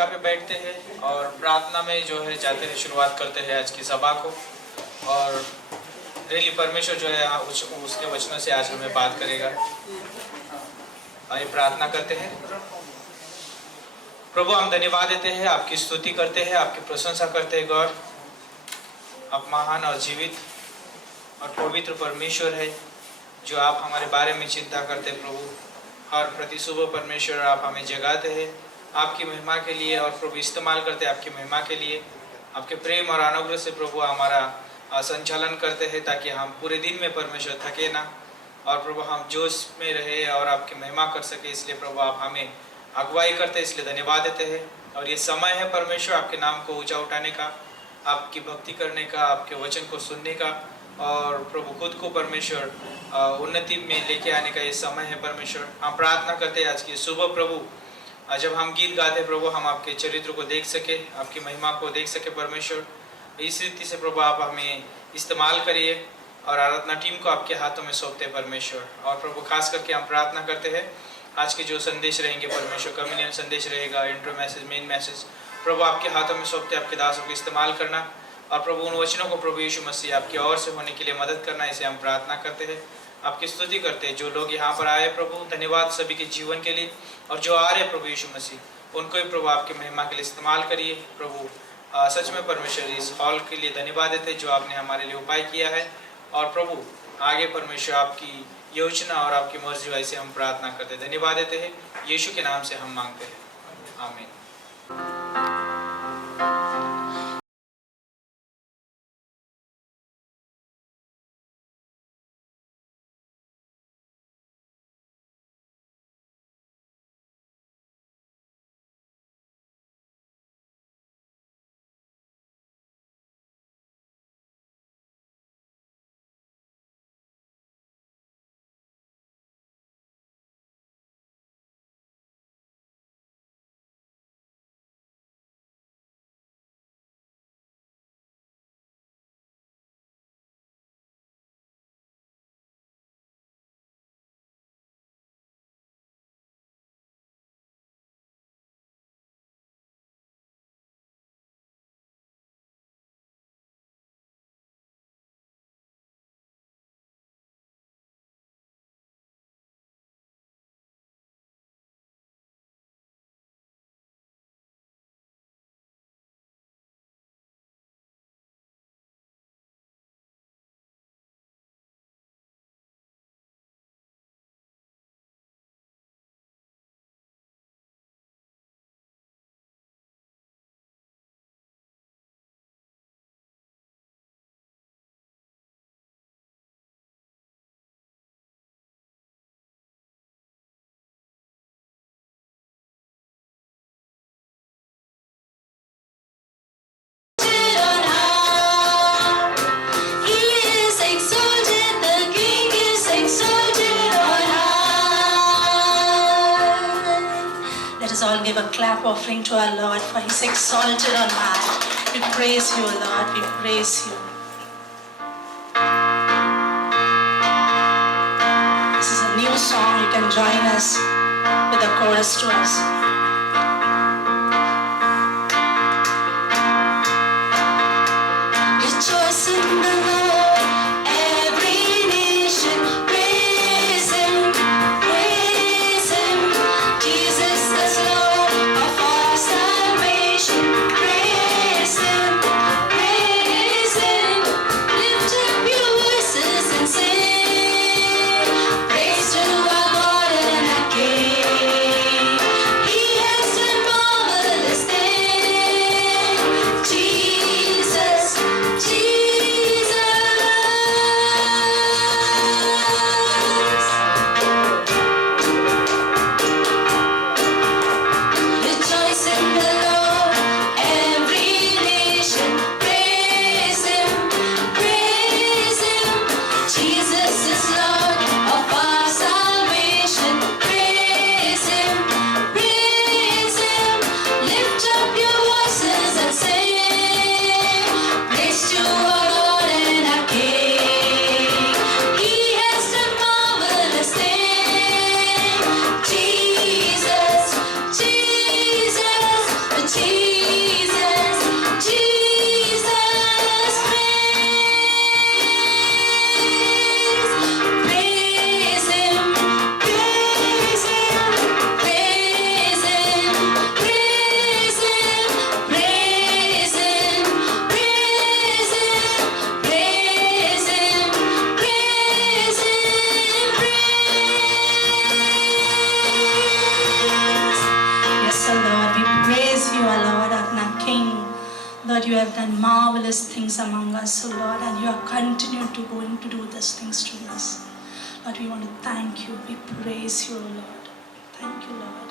जगह पे बैठते हैं और प्रार्थना में जो है जाते हैं, शुरुआत करते हैं आज की सभा को। और रियली परमेश्वर जो है उसके वचनों से आज हमें बात करेगा। आइए प्रार्थना करते हैं। प्रभु, हम धन्यवाद देते हैं, आपकी स्तुति करते हैं, आपकी प्रशंसा करते हैं। गॉड, आप महान और जीवित और पवित्र परमेश्वर है, जो आप हमारे बारे में चिंता करते हैं। प्रभु, हर प्रति सुबह परमेश्वर आप हमें जगाते हैं आपकी महिमा के लिए, और प्रभु इस्तेमाल करते हैं आपकी महिमा के लिए। आपके प्रेम और अनुग्रह से प्रभु हमारा संचालन करते हैं, ताकि हम पूरे दिन में परमेश्वर थके ना, और प्रभु हम जोश में रहे और आपकी महिमा कर सके। इसलिए प्रभु आप हमें अगुवाई करते हैं, इसलिए धन्यवाद देते हैं। और ये समय है परमेश्वर आपके नाम को ऊंचा उठाने का, आपकी भक्ति करने का, आपके वचन को सुनने का, और प्रभु खुद को परमेश्वर उन्नति में लेके आने का ये समय है परमेश्वर। हम प्रार्थना करते हैं आज की सुबह प्रभु, जब हम गीत गाते प्रभु, हम आपके चरित्र को देख सके, आपकी महिमा को देख सके परमेश्वर। इस रीति से प्रभु आप हमें इस्तेमाल करिए, और आराधना टीम को आपके हाथों में सौंपते परमेश्वर। और प्रभु खास करके हम प्रार्थना करते हैं आज के जो संदेश रहेंगे परमेश्वर, कम्युनियन संदेश रहेगा, इंट्रो मैसेज, मेन मैसेज, प्रभु आपके हाथों में सौंपते, आपके दासों को इस्तेमाल करना, और प्रभु उन वचनों को प्रभु यीशु मसीह आपकी ओर से होने के लिए मदद करना। इसे हम प्रार्थना करते हैं, आपकी स्तुति करते हैं। जो लोग यहाँ पर आए प्रभु, धन्यवाद सभी के जीवन के लिए, और जो आ रहे प्रभु यीशु मसीह, उनको भी प्रभु आपकी महिमा के लिए इस्तेमाल करिए। प्रभु सच में परमेश्वर इस हॉल के लिए धन्यवाद देते हैं जो आपने हमारे लिए उपाय किया है, और प्रभु आगे परमेश्वर आपकी योजना और आपकी मर्जी वाइज से हम प्रार्थना करते हैं, धन्यवाद देते हैं। यीशु के नाम से हम मांगते हैं, आमीन। All give a clap offering to our Lord, for He's exalted on high. We praise you, Lord. We praise you. This is a new song. You can join us with the chorus to us. Rejoice in the Lord, every nation. Praise Him, praise Him. Jesus is Lord of all salvation. Praise Him, praise Him. Lift up your voices and sing. Praise to our God and our King. He Lord, you have done marvelous things among us, oh Lord, and you are continued to going to do these things to us. Lord, we want to thank you. We praise you, oh Lord. Thank you, Lord.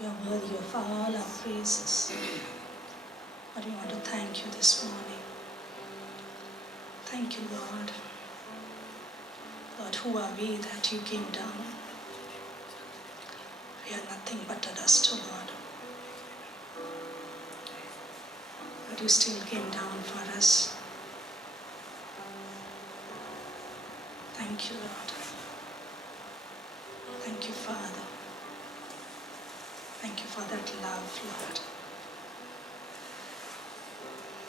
You are worthy of all our praises. Lord, we want to thank you this morning. Thank you, Lord. Lord, who are we that you came down? We are nothing but a dust, O Lord. But you still came down for us. Thank you, Lord. Thank you, Father. Thank you for that love, Lord.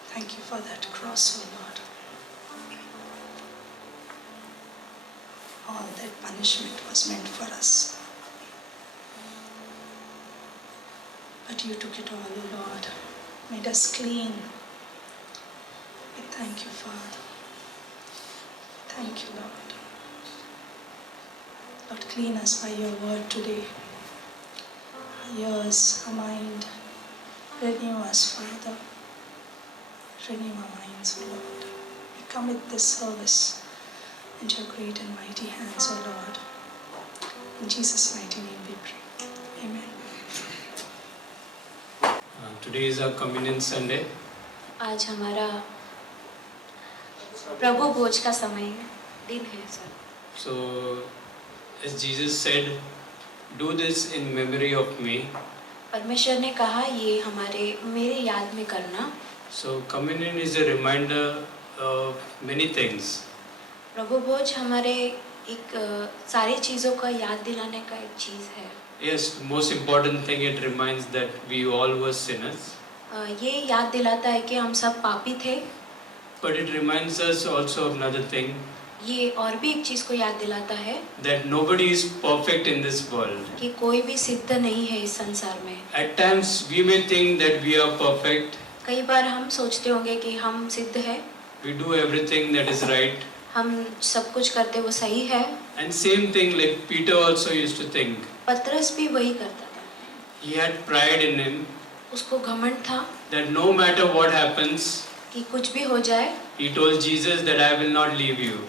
Thank you for that cross, O Lord. All that punishment was meant for us. But you took it all, O Lord. Made us clean. We thank you, Father. Thank you, Lord. Lord, clean us by your word today. Our ears, our mind. Renew us, Father. Renew our minds, O Lord. We commit this service into your great and mighty hands, O Lord. In Jesus' mighty name we pray. Amen. Today is our Communion Sunday. आज हमारा प्रभु भोज का समय है, दिन है sir. So, as Jesus said, do this in memory of me. परमेश्वर ने कहा ये मेरे याद में करना। So, communion is a reminder of many things. प्रभु भोज हमारे एक सारी चीज़ों का याद दिलाने का एक चीज़ है। Yes, most important thing, it reminds that we all were sinners. ये याद दिलाता है कि हम सब पापी थे। But it reminds us also of another thing, ये और भी एक चीज़ को याद दिलाता है that nobody is perfect in this world. कि कोई भी सिद्ध नहीं है इस संसार में। At times we may think that we are perfect, कई बार हम सोचते होंगे कि हम सिद्ध है, we do everything that is right. हम सब कुछ करते वो सही है। And same thing like Peter also used to think. पतरस भी वही करता था। He had pride in him उसको घमंड था that no matter what happens, कि कुछ भी हो जाए, he told Jesus that I will not leave you.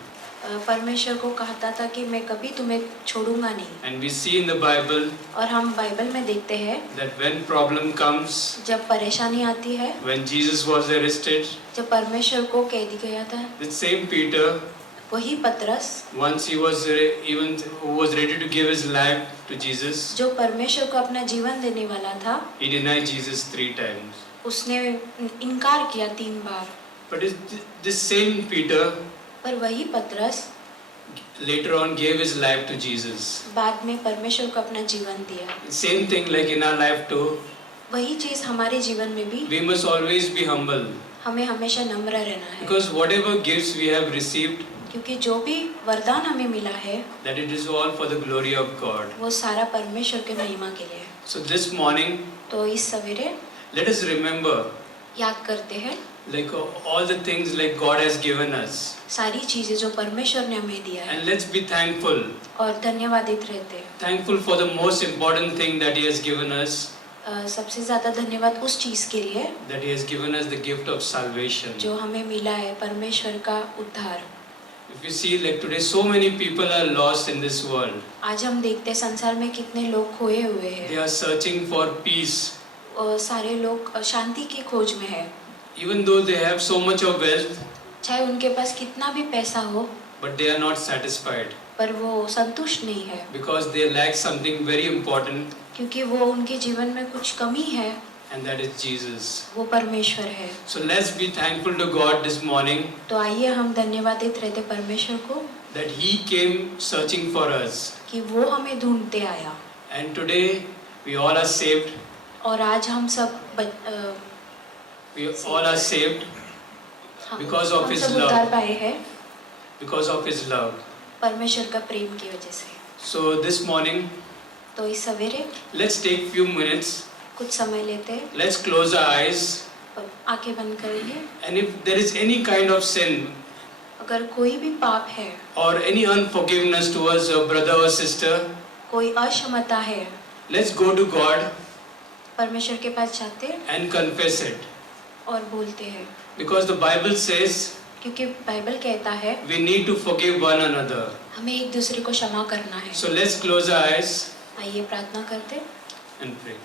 परमेश्वर को कहता था कि मैं कभी तुम्हें छोड़ूंगा नहीं। And we see in the Bible और हम बाइबल में देखते हैं that when problem comes, जब परेशानी आती है, when Jesus was arrested, जब परमेश्वर को कैद किया था, the same Peter, वही पतरस once he was who was ready to give his life to Jesus, जो परमेश्वर को अपना जीवन देने वाला था, he denied Jesus 3 times. उसने इनकार किया 3 बार। But this same Peter पर वही पतरस later on gave his life to Jesus. बाद में परमेश्वर को अपना जीवन दिया। Same thing like in our life too, वही चीज हमारे जीवन में भी we must always be humble. हमें हमेशा नम्र रहना है, Because whatever gifts we have received, क्योंकि जो भी वरदान हमें मिला है that it is all for the glory of God. वो सारा परमेश्वर के महिमा के लिए है। So this morning, तो इस सवेरे let us remember याद करते हैं like all the things like God has given us, सारी चीजें जो परमेश्वर ने हमें दिया है, and let's be thankful. और धन्यवादित रहते हैं। Thankful for the most important thing that He has given us, सबसे ज्यादा धन्यवाद उस चीज के लिए that He has given us the gift of salvation. जो हमें मिला है, परमेश्वर का उद्धार। If you see like today, so many people are lost in this world. आज हम देखते हैं संसार में कितने लोग खोए हुए They हैं, are searching for peace, और सारे लोग शांति की खोज में है। even though they have so much of wealth, चाहे उनके पास कितना भी पैसा हो, but they are not satisfied पर वो संतुष्ट नहीं है, because they lack something very important, क्योंकि वो उनके जीवन में कुछ कमी है, and that is Jesus. वो परमेश्वर है। So let's be thankful to God this morning तो आइए हम धन्यवादित रहते परमेश्वर को that He came searching for us, कि वो हमें ढूंढते आया, and today we all are saved. और आज हम सब We all are saved because of हम His सब love. उद्धार पाए हैं because of His love. परमेश्वर का प्रेम की वजह से। So this morning, तो इस सवेरे let's take few minutes, कुछ समय लेते हैं, let's close our eyes, आंखें बंद करेंगे। and if there is any kind of sin अगर कोई भी पाप है, or any unforgiveness towards a brother or sister, कोई अक्षमता है, let's go to God परमेश्वर के पास जाते हैं and confess it. और बोलते हैं, Because the Bible says क्योंकि बाइबल कहता है we need to forgive one another. हमें एक दूसरे को क्षमा करना है। So let's close our eyes आइए प्रार्थना करते हैं। and pray.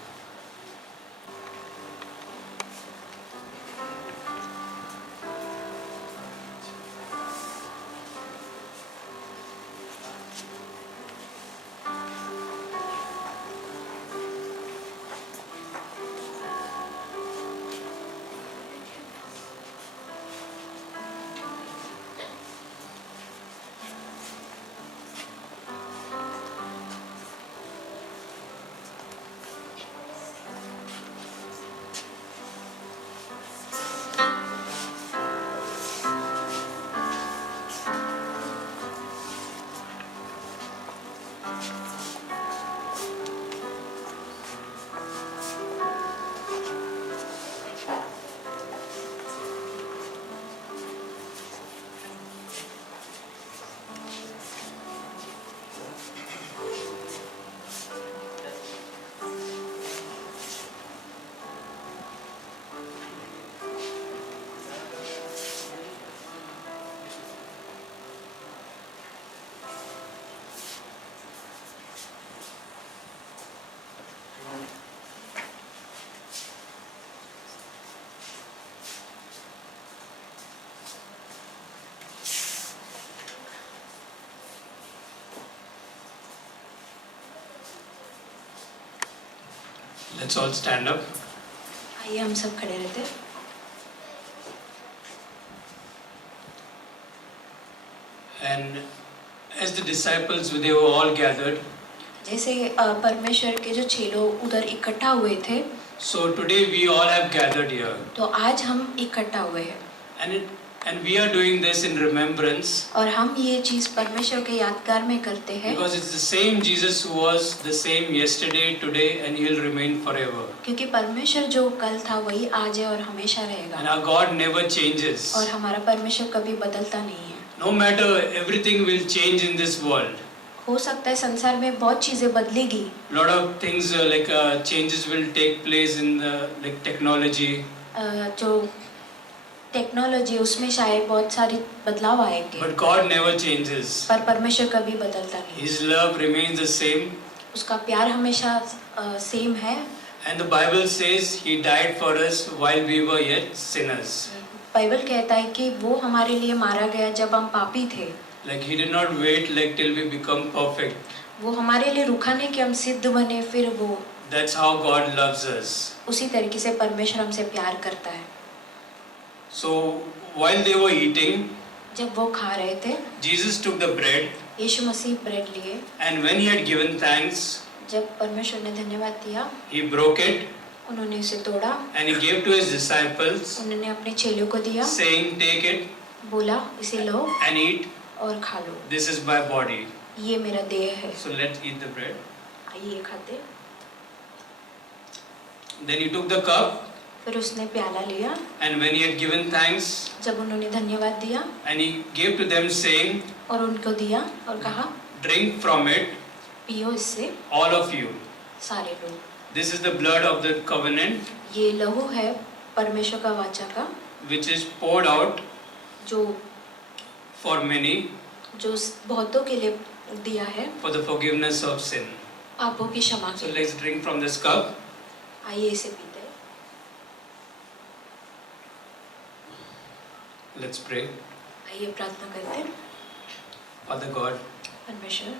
Let's all stand up. आइए हम सब खड़े रहते हैं। And as the disciples, they were all gathered. जैसे परमेश्वर के जो 6 लोग उधर इकट्ठा हुए थे, So today we all have gathered here. तो आज हम इकट्ठा हुए हैं And we are doing this in remembrance और हम ये चीज़ परमेश्वर के यादगार में करते हैं, because it's the same Jesus who was the same yesterday, today, and He'll remain forever. क्योंकि परमेश्वर जो कल था वही आज है और हमेशा And रहेगा, our God never changes. और हमारा परमेश्वर कभी बदलता नहीं है। No matter, everything will change in this world. हो सकता है संसार में बहुत चीज़ें बदलेगी, Lot of things changes will take place in the technology. जो टेक्नोलॉजी उसमें शायद बहुत सारी बदलाव आएंगे, But God never changes. पर परमेश्वर कभी बदलता नहीं। His love remains the same. उसका प्यार हमेशा सेम है। And the Bible says He died for us while we were yet sinners. Bible कहता है कि वो हमारे लिए मारा गया जब हम पापी थे। Like He did not wait till we become perfect. वो हमारे लिए रुका नहीं कि हम सिद्ध बने फिर वो। That's how God loves us. उसी तरीके से परमेश्वर हमसे प्यार करता है। So while they were eating, जब वो खा रहे थे, Jesus took the bread, Yeshu Masih bread लिए, and when He had given thanks, जब परमेश्वर ने धन्यवाद दिया, He broke it उन्होंने उसे तोड़ा, and He gave to His disciples, उन्होंने अपने चेलों को दिया, saying, "Take it बोला इसे लो and eat. और खा लो, This is my body." ये मेरा देह है। So let's eat the bread. आइए खाते। Then He took the cup, फिर उसने प्याला लिया, and when He had given thanks, जब उन्होंने धन्यवाद दिया and He gave to them, saying, और उनको दिया और कहा, "Drink from it, पियो इससे all of you. सारे लोग, This is the blood of the covenant, ये लहू है परमेश्वर का वाचा का, which is poured out जो for many जो बहुतों के लिए दिया है for the forgiveness of sin." पापों की क्षमा So के लिए। let's drink from this cup. आइए इसे पीते हैं। Let's pray. आइए प्रार्थना करते हैं। Father God, परमेश्वर,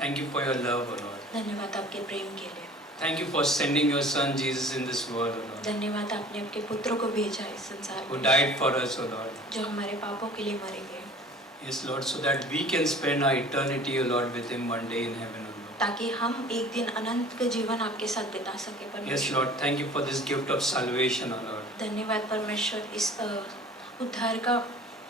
thank you for your love, O Lord. धन्यवाद आपके प्रेम के लिए। Thank you for sending your Son Jesus in this world, O Lord, धन्यवाद आपने आपके पुत्र को भेजा इस संसार who में, died for us, O Lord. जो हमारे पापों के लिए मरे गए, Yes, Lord, so that we can spend our eternity, O Lord, with Him one day in heaven, O Lord. ताकि हम एक दिन अनंत का जीवन आपके साथ बिता सके। Yes, परमेश्वर, Lord, thank you for this gift of salvation, O Lord. धन्यवाद परमेश्वर इस उद्धार का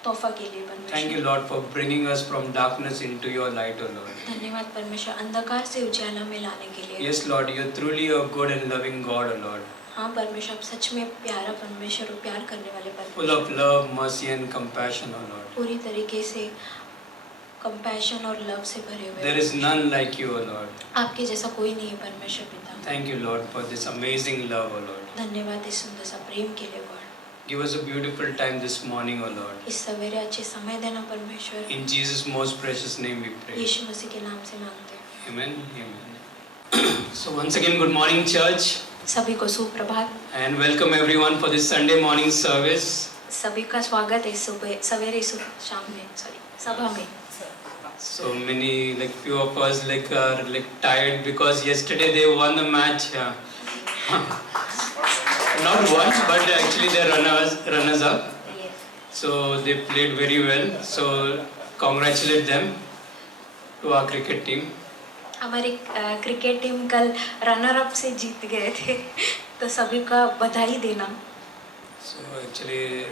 तोहफा के लिए। Thank you, परमेश्वर, Lord, for bringing us from darkness into your light, O Lord. धन्यवाद परमेश्वर अंधकार से उजाला में लाने के लिए। Yes, Lord, you're truly a good and loving God, O Lord, हाँ परमेश्वर, आप सच में प्यारा परमेश्वर और प्यार करने वाले full परमेश्वर, of love, mercy, and compassion, O Lord. पूरी तरीके से कंपैशन और लव से भरे हुए। There is none like you, O Lord. आपके जैसा कोई नहीं है परमेश्वर पिता। Thank you, Lord, for this amazing love, O Lord. धन्यवाद इस सुंदर सा प्रेम के लिए God. Give us a beautiful time this morning, O Lord. इस सवेरे अच्छे समय देना परमेश्वर, In Jesus' most precious name we pray. यीशु मसीह के नाम से मांगते हैं। Amen. Amen. So once again, good morning, church, सभी को सुप्रभात, and welcome everyone for this Sunday morning service. सभी का स्वागत है सुबह सवेरे शाम में सभा में। So many, few of us are tired because yesterday they won the match. Not once, but actually they're runners up. So they played very well. So congratulate them to our cricket team. हमारी cricket team कल runner up से जीत गए थे, तो सभी का बधाई देना। So actually,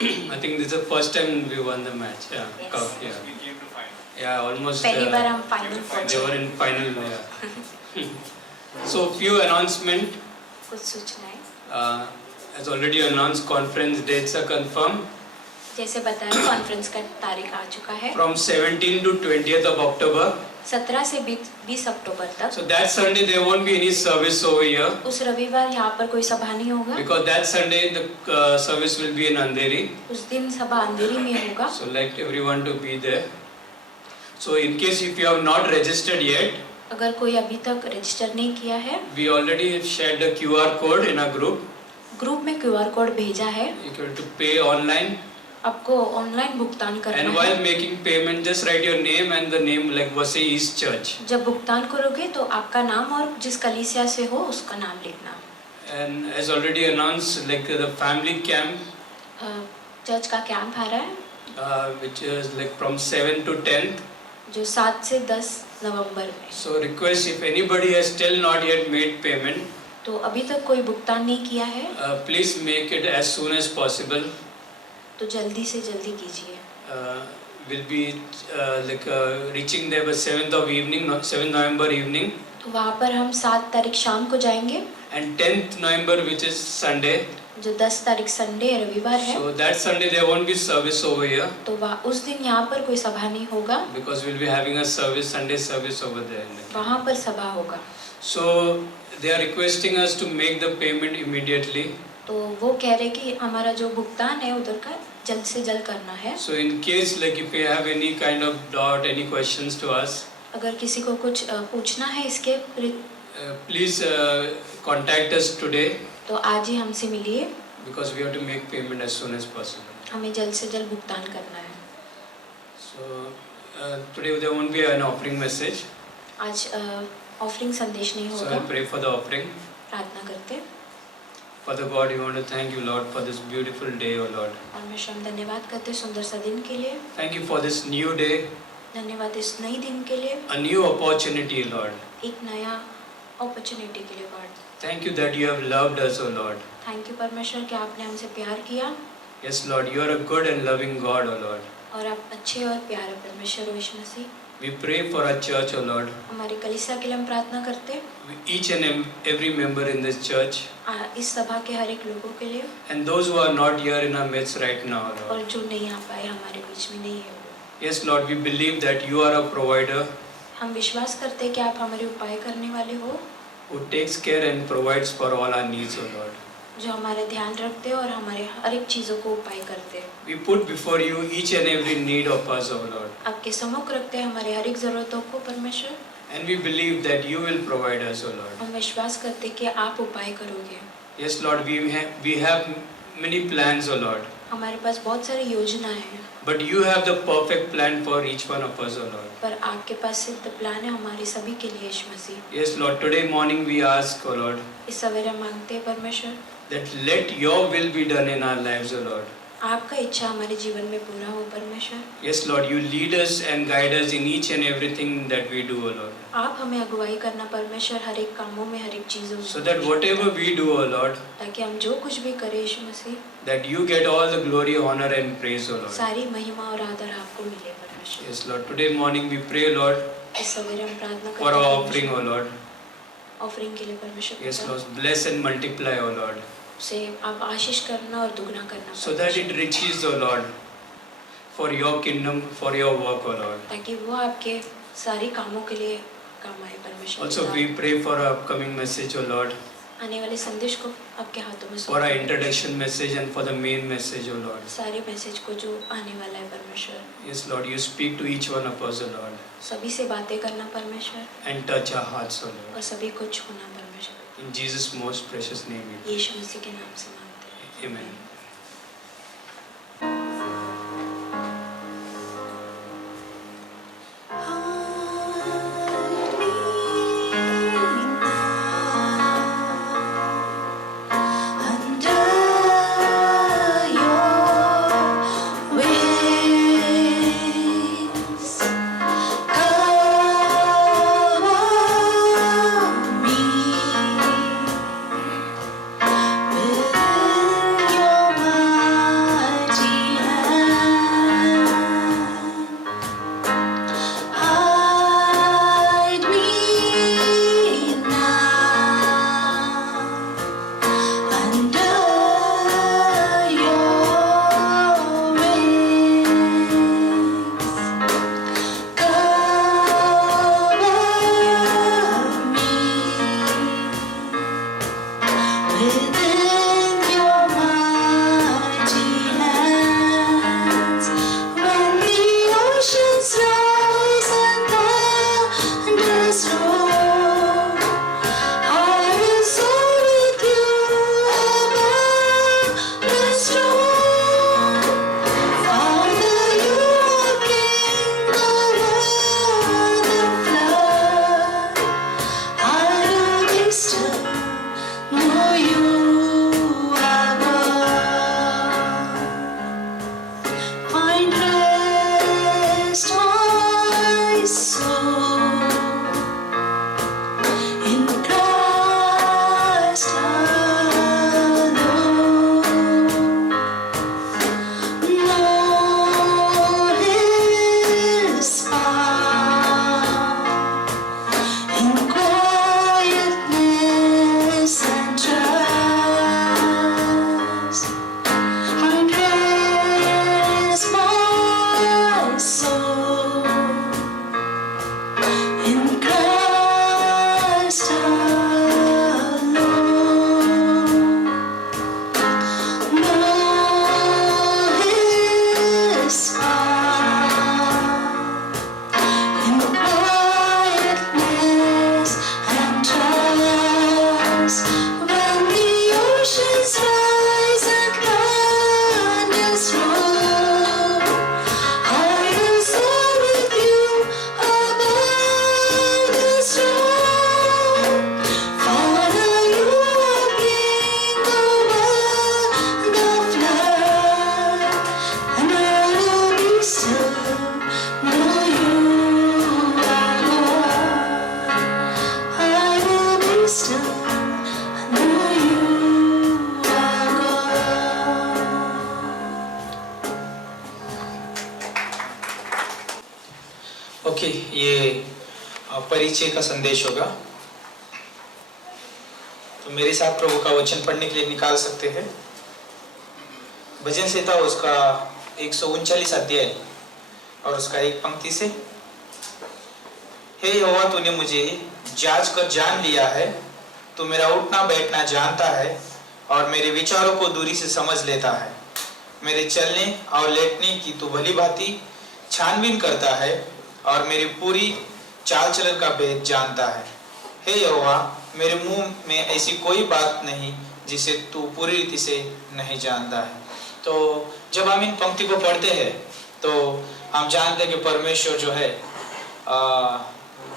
I think this is the first time we won the match. Yeah, Yes. cup. Yeah. Yeah, almost. पहली बार हम फाइनल They पहुंचे। were in final. Yeah. So few announcement. कुछ सूचनाएं, As already announced, conference dates are confirmed. जैसे बताया conference का तारीख आ चुका है, From 17th to 20th of October. 17 से 20 अक्टूबर तक। So that Sunday there won't be any service over here उस रविवार यहाँ पर कोई सभा नहीं होगा, because that Sunday the service will be in Andheri. उस दिन सभा अंधेरी में होगा। So like everyone to be there. So in case if you have not registered yet, अगर कोई अभी तक रजिस्टर नहीं किया है, we already shared the QR code in our group. Group में QR कोड भेजा है, You have to pay online. आपको ऑनलाइन भुगतान करना And है। while making payment, just write your name and the name like Vasai East Church. जब भुगतान करोगे तो आपका नाम और जिस कलीसिया से हो उसका नाम लिखना। And as already announced, like the family camp, church का कैंप आ रहा है which is like from 7 to 10. जो 7 से 10 नवंबर में। So request if anybody has still not yet made payment, तो अभी तक कोई भुगतान नहीं किया है please make it as soon as possible. तो जल्दी से जल्दी कीजिए। Will be reaching there by 7th of evening, 7th November evening, तो वहाँ पर हम 7 तारीख शाम को जाएंगे, and 10th November, which is Sunday. जो 10 तारीख संडे रविवार है। So that Sunday there won't be service over here तो उस दिन यहाँ पर कोई सभा नहीं होगा, because we'll be having a service, Sunday service over there. वहाँ पर सभा होगा। So they are requesting us to make the payment immediately. तो वो कह रहे कि हमारा जो भुगतान है उधर का जल्द से जल्द करना है। So in case like if you have any kind of doubt, any questions to us, अगर किसी को कुछ पूछना है इसके please contact us today तो आज ही हमसे मिलिए, because we have to make payment as soon as possible. हमें जल्द से जल्द भुगतान करना है। So today there won't be an offering message. आज ऑफरिंग संदेश नहीं So होगा। I'll pray for the offering. प्रार्थना करते। Father God, we want to thank you, Lord, for this beautiful day, O Lord. परमेश्वर हम धन्यवाद करते सुंदर सा दिन के लिए, Thank you for this new day, धन्यवाद इस नई दिन के लिए, a new opportunity, Lord. एक नया अपॉर्चुनिटी के लिए God. Thank you that you have loved us, O Lord. Thank you परमेश्वर कि आपने हमसे प्यार किया Yes, Lord, you are a good and loving God, O Lord. और आप अच्छे और प्यारे परमेश्वर हो यीशु मसीह। We pray for our church, O Lord. हमारे कलीसिया के लिए हम प्रार्थना करते, Each and every member in this church, इस सभा के हर एक लोगों के लिए, and those who are not here in our midst right now, Lord. और जो नहीं आ पाए हमारे बीच में नहीं है। Yes, Lord, we believe that you are a provider हम विश्वास करते हैं कि आप हमारे उपाय करने वाले हो, who takes care and provides for all our needs, O Lord. जो हमारे ध्यान रखते हैं और हमारे हर एक चीज़ों को उपाय करते हैं। We put before you each and every need of us, O Lord. आपके सम्मुख रखते हैं हमारे हर एक ज़रूरतों को परमेश्वर। And we believe that you will provide us, O Lord. हम विश्वास करते हैं कि आप उपाय करोगे। Yes, Lord, we have many plans, O Lord. हमारे पास बहुत सारी योजनाएं हैं, But you have the perfect plan for each one of us, O Lord. पर आपके पास सिद्ध प्लान है हमारे सभी के लिए यीशु मसीह। Yes, Lord, today morning we ask, O Lord, इस सवेरे मांगते हैं परमेश्वर, that let your will be done in our lives, O Lord. आपका इच्छा हमारे जीवन में पूरा हो परमेश्वर। Yes, Lord, you lead us and guide us in each and everything that we do, O Lord. आप हमें अगुवाई करना परमेश्वर, हर एक कामों में, हर एक चीज़ों में, So that whatever we do, O Lord, ताकि हम जो कुछ भी करें यीशु मसीह, that you get all the glory, honor and praise, O Lord. सारी महिमा और आदर आपको मिले परमेश्वर। Yes, Lord, today morning we pray, Lord, इस सवेरे हम प्रार्थना for our करते offering, O Lord. ऑफरिंग के लिए परमेश्वर Yes, पिता, Lord, bless and multiply, O Lord, उसे आप आशीष करना और दुगना करना so that it riches, O Lord, for your kingdom, for your work, O Lord. ताकि वो आपके सारे कामों के लिए काम आए परमेश्वर Also, पिता। we pray for our upcoming message, O Lord, आने वाले संदेश को आपके हाथों में for our सौंपते हैं। introduction message and for the main message, O Lord. सारे मैसेज को जो आने वाला है परमेश्वर, Yes, Lord, you speak to each one of us, O Lord, सभी से बातें करना परमेश्वर and touch our hearts, O Lord. और सभी को छूना परमेश्वर। In Jesus' most precious name we pray. यीशु मसीह के नाम से मांगते हैं, Amen. Your Find rest, my soul, in Christ alone. Lord is found in quietness and trust. Find rest, my soul, in Christ alone. Love is found in quietness and trust. When the oceans rise and mountains roll, I will soar with you above the storm. Follow you walking over the flood, and I will be still, know you are God. I will be still, know you are God. Okay, ये परिचय का संदेश होगा। तो मेरे साथ प्रभु का वचन पढ़ने के लिए निकाल सकते हैं। भजन संहिता उसका 139 अध्याय और उसका एक पंक्ति से, हे यहोवा, तूने मुझे जांच कर जान लिया है, तू मेरा उठना बैठना जानता है और मेरे विचारों को दूरी से समझ लेता है। मेरे चलने और लेटने की तू भली भांति छानबीन करता है और मेरी पूरी चाल चलन का भेद जानता है। हे यहोवा, मेरे मुंह में ऐसी कोई बात नहीं जिसे तू पूरी रीति से नहीं जानता है। तो जब हम इन पंक्ति को पढ़ते हैं तो हम जानते हैं कि परमेश्वर जो है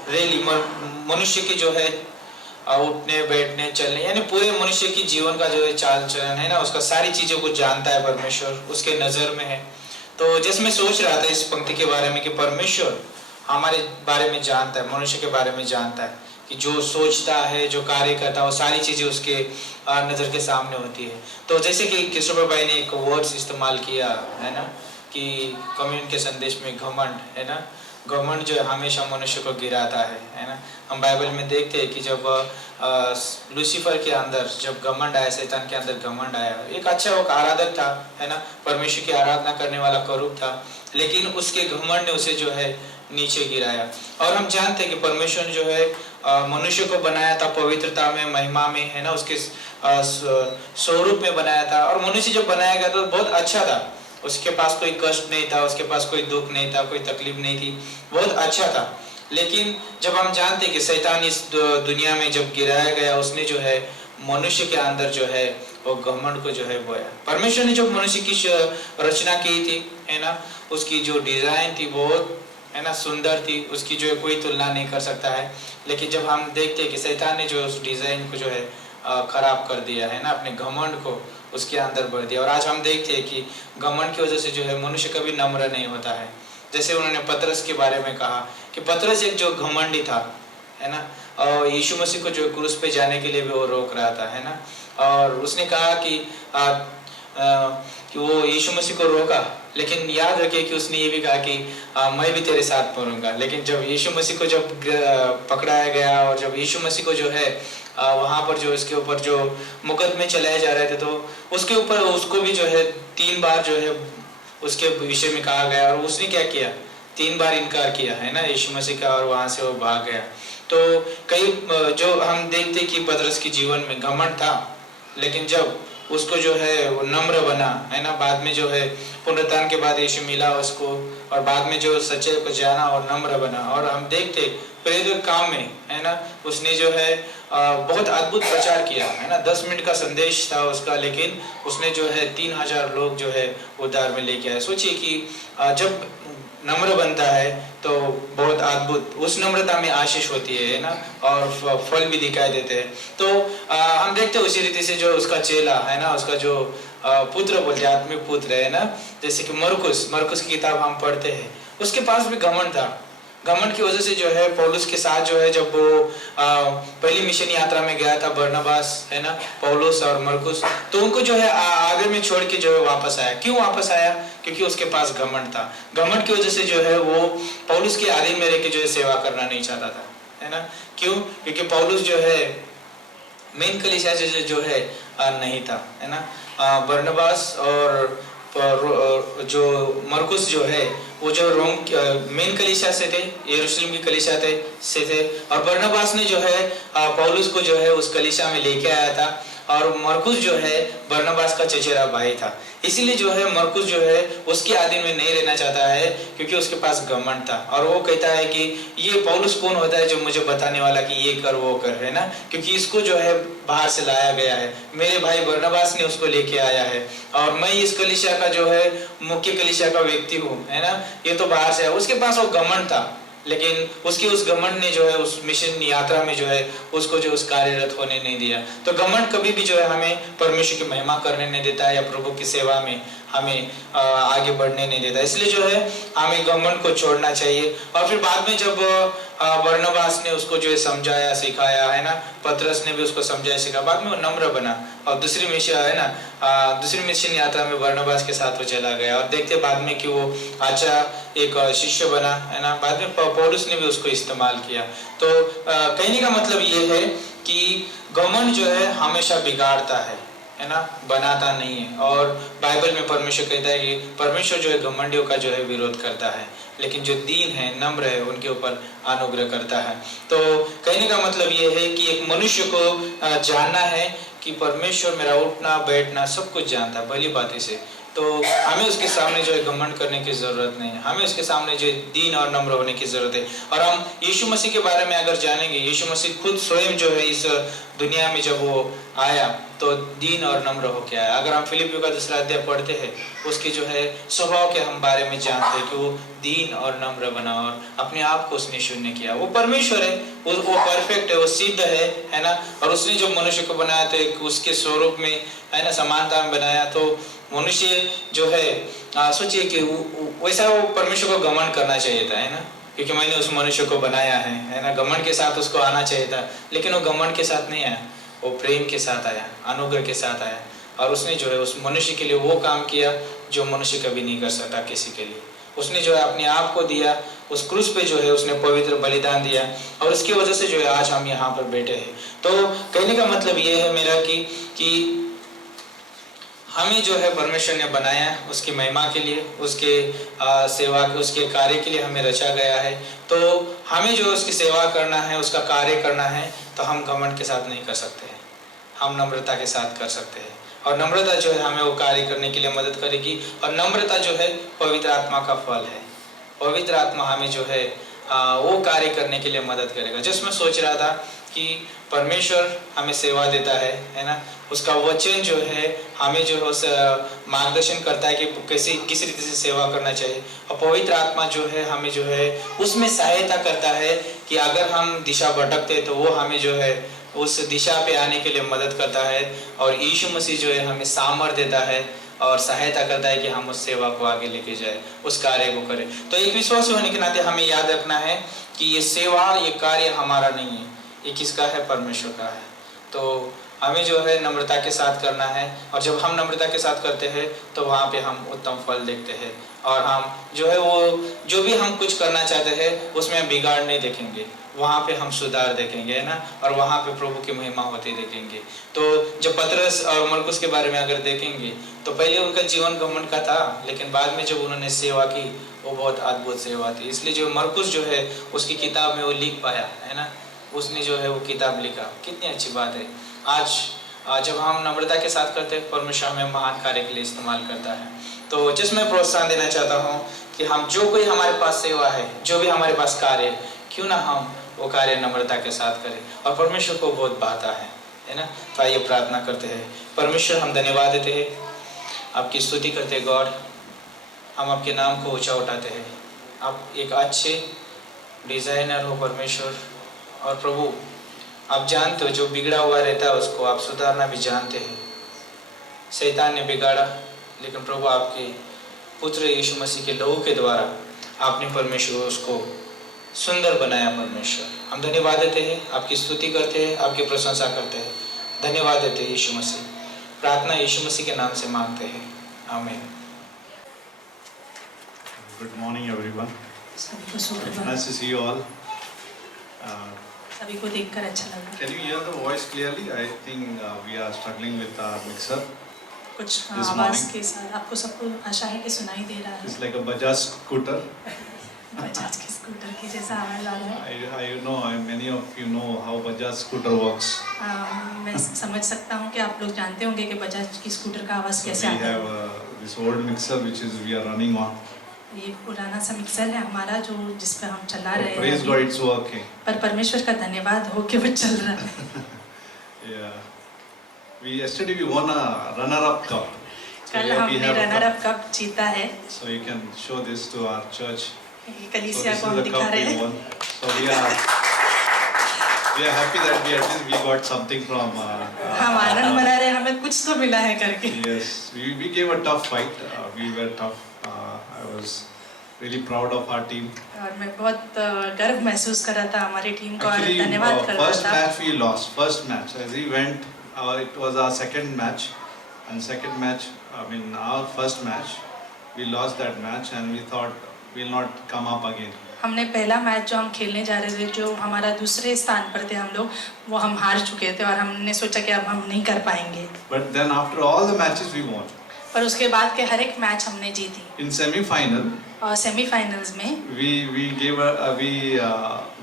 रेली मनुष्य की जो है उठने बैठने चलने, यानी पूरे मनुष्य की जीवन का जो है चाल चलन है ना, उसका सारी चीजों को जानता है परमेश्वर, उसके नजर में है। तो जैसे मैं सोच रहा था इस पंक्ति के बारे में कि परमेश्वर हमारे बारे में जानता है, मनुष्य के बारे में जानता है कि जो सोचता है, जो कार्य करता है, वो सारी चीजें उसके नजर के सामने होती है। तो जैसे कि किशोर भाई ने एक वर्ड्स इस्तेमाल किया है ना कि कम्युनिटी के संदेश में घमंड है ना, घमंड जो है हमेशा मनुष्य को गिराता है ना। हम बाइबल में देखते हैं कि जब लूसीफर के अंदर जब घमंड आया, शैतान के अंदर घमंड आया, एक अच्छा वो आराधक था है ना, परमेश्वर की आराधना करने वाला करूब था, लेकिन उसके घमंड ने उसे जो है नीचे गिराया। और हम जानते हैं कि परमेश्वर जो है मनुष्य को बनाया था पवित्रता में, महिमा में है ना, उसके स्वरूप में बनाया था। और मनुष्य जब बनाया गया तो बहुत अच्छा था, उसके पास कोई कष्ट नहीं था, उसके पास कोई दुख नहीं था, कोई तकलीफ नहीं थी, बहुत अच्छा था। लेकिन जब हम जानते हैं कि शैतान इस दुनिया में जब गिराया गया, उसने जो है मनुष्य के अंदर जो है वो घमंड को जो है बोया। परमेश्वर ने जो मनुष्य की रचना की थी है ना, उसकी जो डिजाइन थी बहुत है ना सुंदर थी, उसकी जो है कोई तुलना नहीं कर सकता है। लेकिन जब हम देखते हैं कि शैतान ने जो उस डिजाइन को जो है खराब कर दिया है ना, अपने घमंड को उसके अंदर भर दिया। और आज हम देखते हैं कि घमंड की वजह से जो है मनुष्य कभी नम्र नहीं होता है। जैसे उन्होंने पतरस के बारे में कहा कि पतरस एक जो घमंडी था है ना, और यीशु मसीह को जो क्रूस पे जाने के लिए भी वो रोक रहा था है ना, और उसने कहा कि वो यीशु मसीह को रोका, लेकिन याद रखिए कि उसने ये भी कहा कि मैं भी तेरे साथ मरूंगा। लेकिन जब यीशु मसीह को जब पकड़ाया गया और जब यीशु मसीह को जो है वहाँ पर जो इसके ऊपर जो मुकदमे चलाए जा रहे थे, तो उसके ऊपर उसको भी जो है 3 बार जो है उसके विषय में कहा गया, और उसने क्या किया, 3 बार इनकार किया है ना यीशु मसीह का, और वहाँ से वो भाग गया। तो कई जो हम देखते कि पतरस के जीवन में घमंड था, लेकिन जब उसको जो है वो नम्र बना है ना, बाद में जो है पुनरुत्थान के बाद यीशु मिला उसको, और बाद में जो सच्चाई को जाना और नम्र बना। और हम देखते प्रेरित काम में है ना, उसने जो है बहुत अद्भुत प्रचार किया है ना, 10 मिनट का संदेश था उसका, लेकिन उसने जो है 3000 लोग जो है उद्धार में लेके आए। सोचिए कि जब नम्र बनता है तो बहुत अद्भुत, उस नम्रता में आशीष होती है ना, और फल भी दिखाई देते हैं। तो हम देखते हैं उसी रीति से जो उसका चेला है ना, उसका जो पुत्र बोलते हैं, आत्मिक पुत्र है ना। जैसे कि मरकुस की किताब हम पढ़ते हैं, उसके पास भी घमंड था। घमंड की वजह से जो है पौलुस के साथ जो है जब वो पहली मिशन यात्रा में गया था, बरनबास है ना, पौलुस और मरकुस, तो उनको जो है आगे में छोड़ के जो है वापस आया। क्यों वापस आया? क्योंकि उसके पास घमंड था। घमंड की वजह से जो है वो पौलुस के अधीन में रह के जो है सेवा करना नहीं चाहता था, है ना। क्यों? क्योंकि पौलुस जो है मेन कलीसिया से जो है नहीं था, है ना। बरनबास और जो मरकुस जो है वो जो रोम मेन कलीसिया से थे, यरूशलेम की कलीसिया से थे, और बरनबास ने जो है पौलुस को जो है उस कलीसिया में लेके आया था, और मरकुस जो है बरनबास का चचेरा भाई था। इसीलिए जो है मरकुस जो है उसके अधीन में नहीं रहना चाहता है, क्योंकि उसके पास घमंड था। और वो कहता है कि ये पौलुस कौन होता है जो मुझे बताने वाला कि ये कर वो कर, है ना, क्योंकि इसको जो है बाहर से लाया गया है, मेरे भाई बरनबास ने उसको लेके आया है, और मैं इस कलीसिया का जो है मुख्य कलीसिया का व्यक्ति हूँ, है ना। ये तो बाहर से है। उसके पास वो घमंड था, लेकिन उसकी उस घमंड ने जो है उस मिशन यात्रा में जो है उसको जो उस कार्यरत होने नहीं दिया। तो घमंड कभी भी जो है हमें परमेश्वर की महिमा करने नहीं देता है, या प्रभु की सेवा में हमें आगे बढ़ने नहीं देता। इसलिए जो है हमें घमंड को छोड़ना चाहिए। और फिर बाद में जब बरनबास ने उसको जो है समझाया सिखाया, है ना, पतरस ने भी उसको समझाया सिखाया, बाद में वो नम्र बना, और दूसरी मिशन है ना, दूसरी मिशन यात्रा में बरनबास के साथ वो चला गया, और देखते बाद में कि वो अच्छा एक शिष्य बना, है ना। बाद में पौलुस ने भी उसको इस्तेमाल किया। तो कहने का मतलब ये है कि घमंड जो है हमेशा बिगाड़ता है ना, बनाता नहीं है। और बाइबल में परमेश्वर कहता है कि परमेश्वर जो है घमंडियों का जो है विरोध करता है, लेकिन जो दीन है, नम्र है, उनके ऊपर अनुग्रह करता है। तो कहने का मतलब ये है कि एक मनुष्य को जानना है कि परमेश्वर मेरा उठना बैठना सब कुछ जानता है भली बातें से। तो हमें उसके सामने जो है घमंड करने की जरूरत नहीं है, हमें उसके सामने जो दीन और नम्र होने की जरूरत है। और हम यीशु मसीह के बारे में अगर जानेंगे, यीशु मसीह खुद स्वयं जो है इस दुनिया में जब वो आया तो दीन और नम्र होके आया। अगर हम फिलिपियों का 2 अध्याय पढ़ते हैं, उसके जो है स्वभाव के हम बारे में जानते हैं कि वो दीन और नम्र बना, और अपने आप को उसने शून्य किया। वो परमेश्वर है, वो परफेक्ट है, वो सिद्ध है ना। और उसने जो मनुष्य को बनाया तो उसके स्वरूप में, है ना, समानता में बनाया। तो मनुष्य जो है सोचिए कि वैसा वो परमेश्वर को घमंड करना चाहिए था, है ना, क्योंकि मैंने उस मनुष्य को बनाया है ना। घमंड के साथ उसको आना चाहिए था, लेकिन वो घमंड के साथ नहीं आया, वो प्रेम के साथ आया, अनुग्रह के साथ आया। और उसने जो है उस मनुष्य के लिए वो काम किया जो मनुष्य कभी नहीं कर सकता किसी के लिए। उसने जो है अपने आप को दिया, उस क्रूस पे जो है उसने पवित्र बलिदान दिया, और उसकी वजह से जो है आज हम यहाँ पर बैठे हैं। तो कहने का मतलब ये है मेरा कि हमें जो है परमेश्वर ने बनाया उसकी महिमा के लिए, उसके सेवा के, उसके कार्य के लिए हमें रचा गया है। तो हमें जो उसकी सेवा करना है, उसका कार्य करना है, तो हम घमंड के साथ नहीं कर सकते हैं, हम नम्रता के साथ कर सकते हैं। और नम्रता जो है हमें वो कार्य करने के लिए मदद करेगी। और नम्रता जो है पवित्र आत्मा का फल है। पवित्र आत्मा हमें जो है वो कार्य करने के लिए मदद करेगा। जिसमें सोच रहा था कि परमेश्वर हमें सेवा देता है ना, उसका वचन जो है हमें जो है उस मार्गदर्शन करता है कि किस रीति से सेवा करना चाहिए। और पवित्र आत्मा जो है हमें जो है उसमें सहायता करता है कि अगर हम दिशा भटकते तो वो हमें जो है उस दिशा पे आने के लिए मदद करता है। और यीशु मसीह जो है हमें सामर्थ्य देता है और सहायता करता है कि हम उस सेवा को आगे लेके जाए, उस कार्य को करें। तो एक विश्वासी होने के नाते हमें याद रखना है कि ये सेवा, ये कार्य हमारा नहीं है, ये किसका है? परमेश्वर का है। तो हमें जो है नम्रता के साथ करना है। और जब हम नम्रता के साथ करते हैं तो वहाँ पे हम उत्तम फल देखते हैं। और हम जो है वो जो भी हम कुछ करना चाहते हैं उसमें हम बिगाड़ नहीं देखेंगे, वहाँ पे हम सुधार देखेंगे, है ना। और वहाँ पे प्रभु की महिमा होती देखेंगे। तो जब पतरस और मरकुस के बारे में अगर देखेंगे तो पहले उनका जीवन घमंड का था, लेकिन बाद में जब उन्होंने सेवा की वो बहुत अद्भुत सेवा थी। इसलिए जो मरकुस जो है उसकी किताब में वो लिख पाया, है ना, उसने जो है वो किताब लिखा। कितनी अच्छी बात है। आज जब हम नम्रता के साथ करते हैं, परमेश्वर हमें महान कार्य के लिए इस्तेमाल करता है। तो जिसमें प्रोत्साहन देना चाहता हूँ कि हम जो कोई हमारे पास सेवा है, जो भी हमारे पास कार्य है, क्यों ना हम वो कार्य नम्रता के साथ करें, और परमेश्वर को बहुत भाता है ना। तो आइए प्रार्थना करते हैं। परमेश्वर, हम धन्यवाद देते हैं, आपकी स्तुति करते हैं गॉड, हम आपके नाम को ऊंचा उठाते हैं। आप एक अच्छे डिज़ाइनर हो परमेश्वर। और प्रभु, आप जानते हो जो बिगड़ा हुआ रहता है उसको आप सुधारना भी जानते हैं। शैतान ने बिगाड़ा, लेकिन प्रभु आपके पुत्र यीशु मसीह के लहू के द्वारा आपने परमेश्वर उसको सुंदर बनाया। परमेश्वर, हम धन्यवाद देते हैं, आपकी स्तुति करते हैं, आपकी प्रशंसा करते हैं। धन्यवाद देते हैं यीशु मसीह। प्रार्थना यीशु मसीह के नाम से मांगते हैं, आमीन। Good morning, everyone. सभी को सुप्रभात। Nice to see you all. सभी को देखकर अच्छा लगा। Can you hear the voice clearly? I think we are struggling with our mixer. कुछ This आवाज morning. के साथ आपको सबको आशा है कि सुनाई दे रहा है। It's like a Bajaj scooter. Bajaj के स्कूटर की जैसा आवाज आ रहा है। I know, many of you know how Bajaj scooter works. मैं समझ सकता हूँ कि आप लोग जानते होंगे कि बजाज की स्कूटर का आवाज So कैसे we आता have है। this old mixer which is we are running on. ये पुराना सा मिक्सर है हमारा जो जिस पे हम चला रहे हैं Praise अभी। God, it's working. पर परमेश्वर का धन्यवाद हो कि वो चल रहा है। Yeah. Yesterday we won a runner-up cup. So कल here we हमने have a runner cup. Up cup जीता है। So you can show this to our church. ये So कलीसिया this को is हम the दिखा cup रहे we हैं। won. So we are happy that at least we got something from. हम आनंद मना रहे हैं, हमें कुछ तो मिला है करके। Yes, we gave a tough fight. We were tough. I was really proud of our team. और मैं बहुत गर्व महसूस कर रहा था हमारी टीम को और Actually, धन्यवाद कर रहा first था। match we lost. First match as we went, it was our second match, and second match, I mean our first match, we lost that match, and we thought we'll not come up again. हमने पहला match जो हम खेलने जा रहे थे, जो हमारा दूसरे स्थान पर थे हम लोग, वो हम हार चुके थे और हमने सोचा कि अब हम नहीं कर पाएंगे। But then after all the matches we won. पर उसके बाद के हर एक मैच हमने जीती In semi-final, और सेमीफाइनल्स में we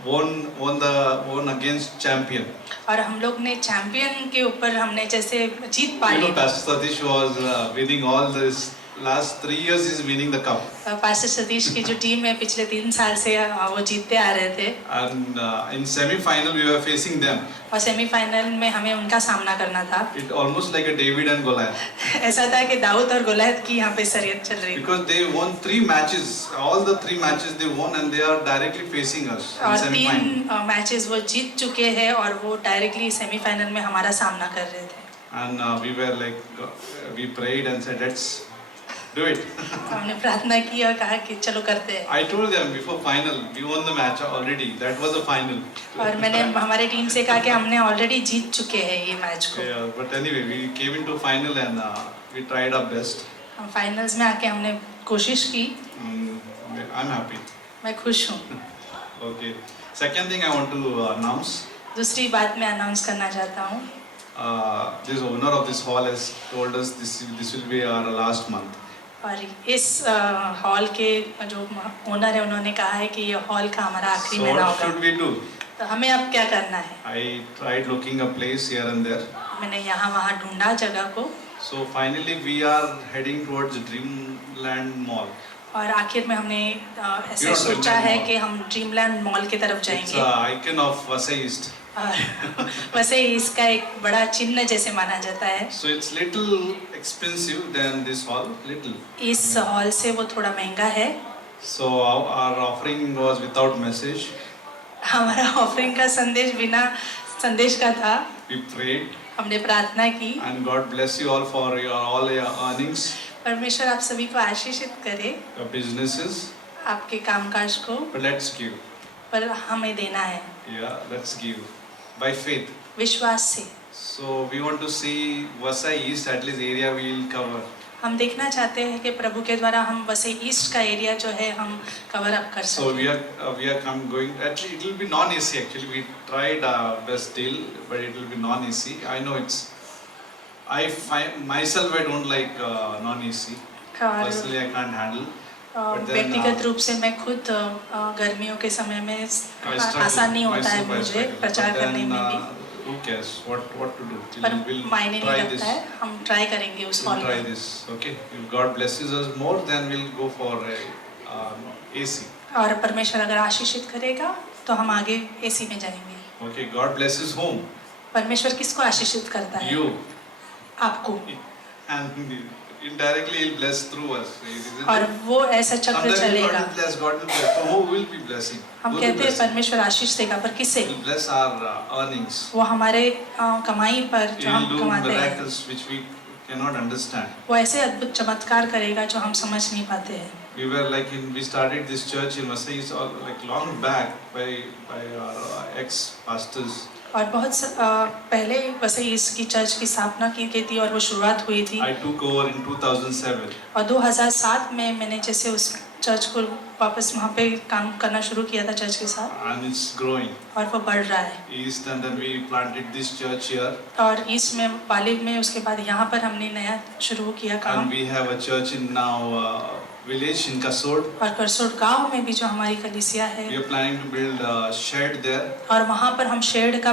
won against champion. और हम लोग ने चैंपियन के ऊपर हमने जैसे जीत पा You ली। know, Pastor Satish was winning all this. Last 3 years he's winning the cup. Pastor Satish की जो टीम है पिछले 3 साल से वो जीतते आ रहे थे। And in semi-final we were facing them. और सेमीफाइनल में हमें उनका सामना करना था। It almost like a David and Goliath. ऐसा था कि दाऊद और गोलियत की यहाँ पे सरियत चल रही थी। Because they won 3 matches. All the 3 matches they won, and they are directly facing us in और semi-final. 3 मैचेस वो जीत चुके हैं और वो डायरेक्टली सेमीफाइनल में हमारा सामना कर रहे थे। And we were like, we prayed and said, let's do it. हमने प्रार्थना की और कहा कि चलो करते हैं। I told them before final, we won the match already. That was the final. और मैंने हमारे टीम से कहा कि हमने ऑलरेडी जीत चुके हैं ये मैच को। Yeah, but anyway, we came into final and we tried our best. हम फाइनल्स में आके हमने कोशिश की। I'm happy. मैं खुश हूँ। Okay. Second thing I want to announce. दूसरी बात मैं अनाउंस करना चाहता हूँ। This owner of this hall has told us this will be our last month. और इस हॉल के जो ओनर है उन्होंने कहा है कि ये हॉल का हमारा आखिरी So महीना what should होगा। we do? तो हमें अब क्या करना है? I tried looking a place here and there. मैंने यहाँ वहाँ ढूंढा जगह को So finally we are heading towards Dreamland Mall. और आखिर में हमने ऐसे You don't सोचा remember है mall. कि हम ड्रीमलैंड मॉल की तरफ It's जाएंगे। an icon of Vasai East. और वैसे इसका एक बड़ा चिन्ह जैसे माना जाता है। So it's little expensive than this hall, little. इस हॉल से वो थोड़ा महंगा है। So our offering was without message. हमारा ऑफरिंग का संदेश बिना संदेश का था। We prayed हमने प्रार्थना की। and God bless you all for all your earnings, परमेश्वर आप सभी को आशीषित करे, your businesses. आपके कामकाज को, But let's give. पर हमें देना है Yeah, let's give by faith. विश्वास से। So we want to see Vasai East, at least area we will cover. हम देखना चाहते हैं कि प्रभु के द्वारा हम वैसे ईस्ट का एरिया जो है हम कवर अप कर So सकें। we are going. Actually, it will be non-AC. Actually, we tried our best still, but it will be non-AC. I know it's. I find myself I don't like non-AC. और Personally, I can't handle. But then, व्यक्तिगत रूप से मैं खुद गर्मियों के समय में I struggle. आसान नहीं होता है Myself, I मुझे struggle. प्रचार But करने then, में भी। who cares? What to do? पर We'll मायने try नहीं this. रखता है, हम ट्राई करेंगे उस We'll हॉल try में। this. Okay. If God blesses us more, then we'll go for AC. और परमेश्वर अगर आशीषित करेगा तो हम आगे एसी में जाएंगे। Okay. God blesses whom? परमेश्वर किसको आशीषित करता है? You. आपको। And indirectly He'll bless through us. Isn't और it? वो ऐसा चक्र Sometimes God चलेगा। will bless. God will bless. So who will be blessing? हम Who will कहते हैं bless? परमेश्वर आशीष देगा, पर किससे? He'll bless our earnings. वो हमारे कमाई पर जो He'll हम do कमाते हैं, miracles which we cannot understand. वो ऐसे अद्भुत चमत्कार करेगा जो हम समझ नहीं पाते हैं। We were like we started this church in Masai like long back by our ex-pastors. और पहले वैसे इसकी चर्च की स्थापना की गई थी और वो शुरुआत हुई थी। I took over in 2007. और 2007 में मैंने जैसे उस चर्च को वापस वहाँ पे काम करना शुरू किया था चर्च के साथ। And it's growing. और वो बढ़ रहा है। East, and then we planted this church here. और ईस्ट में बालिग में उसके बाद यहाँ पर हमने नया शुरू किया काम। And we have a church in now village in Kasod. और करसोड गांव में भी जो हमारी कलीसिया है। We are planning to build a shed there. और वहाँ पर हम शेड का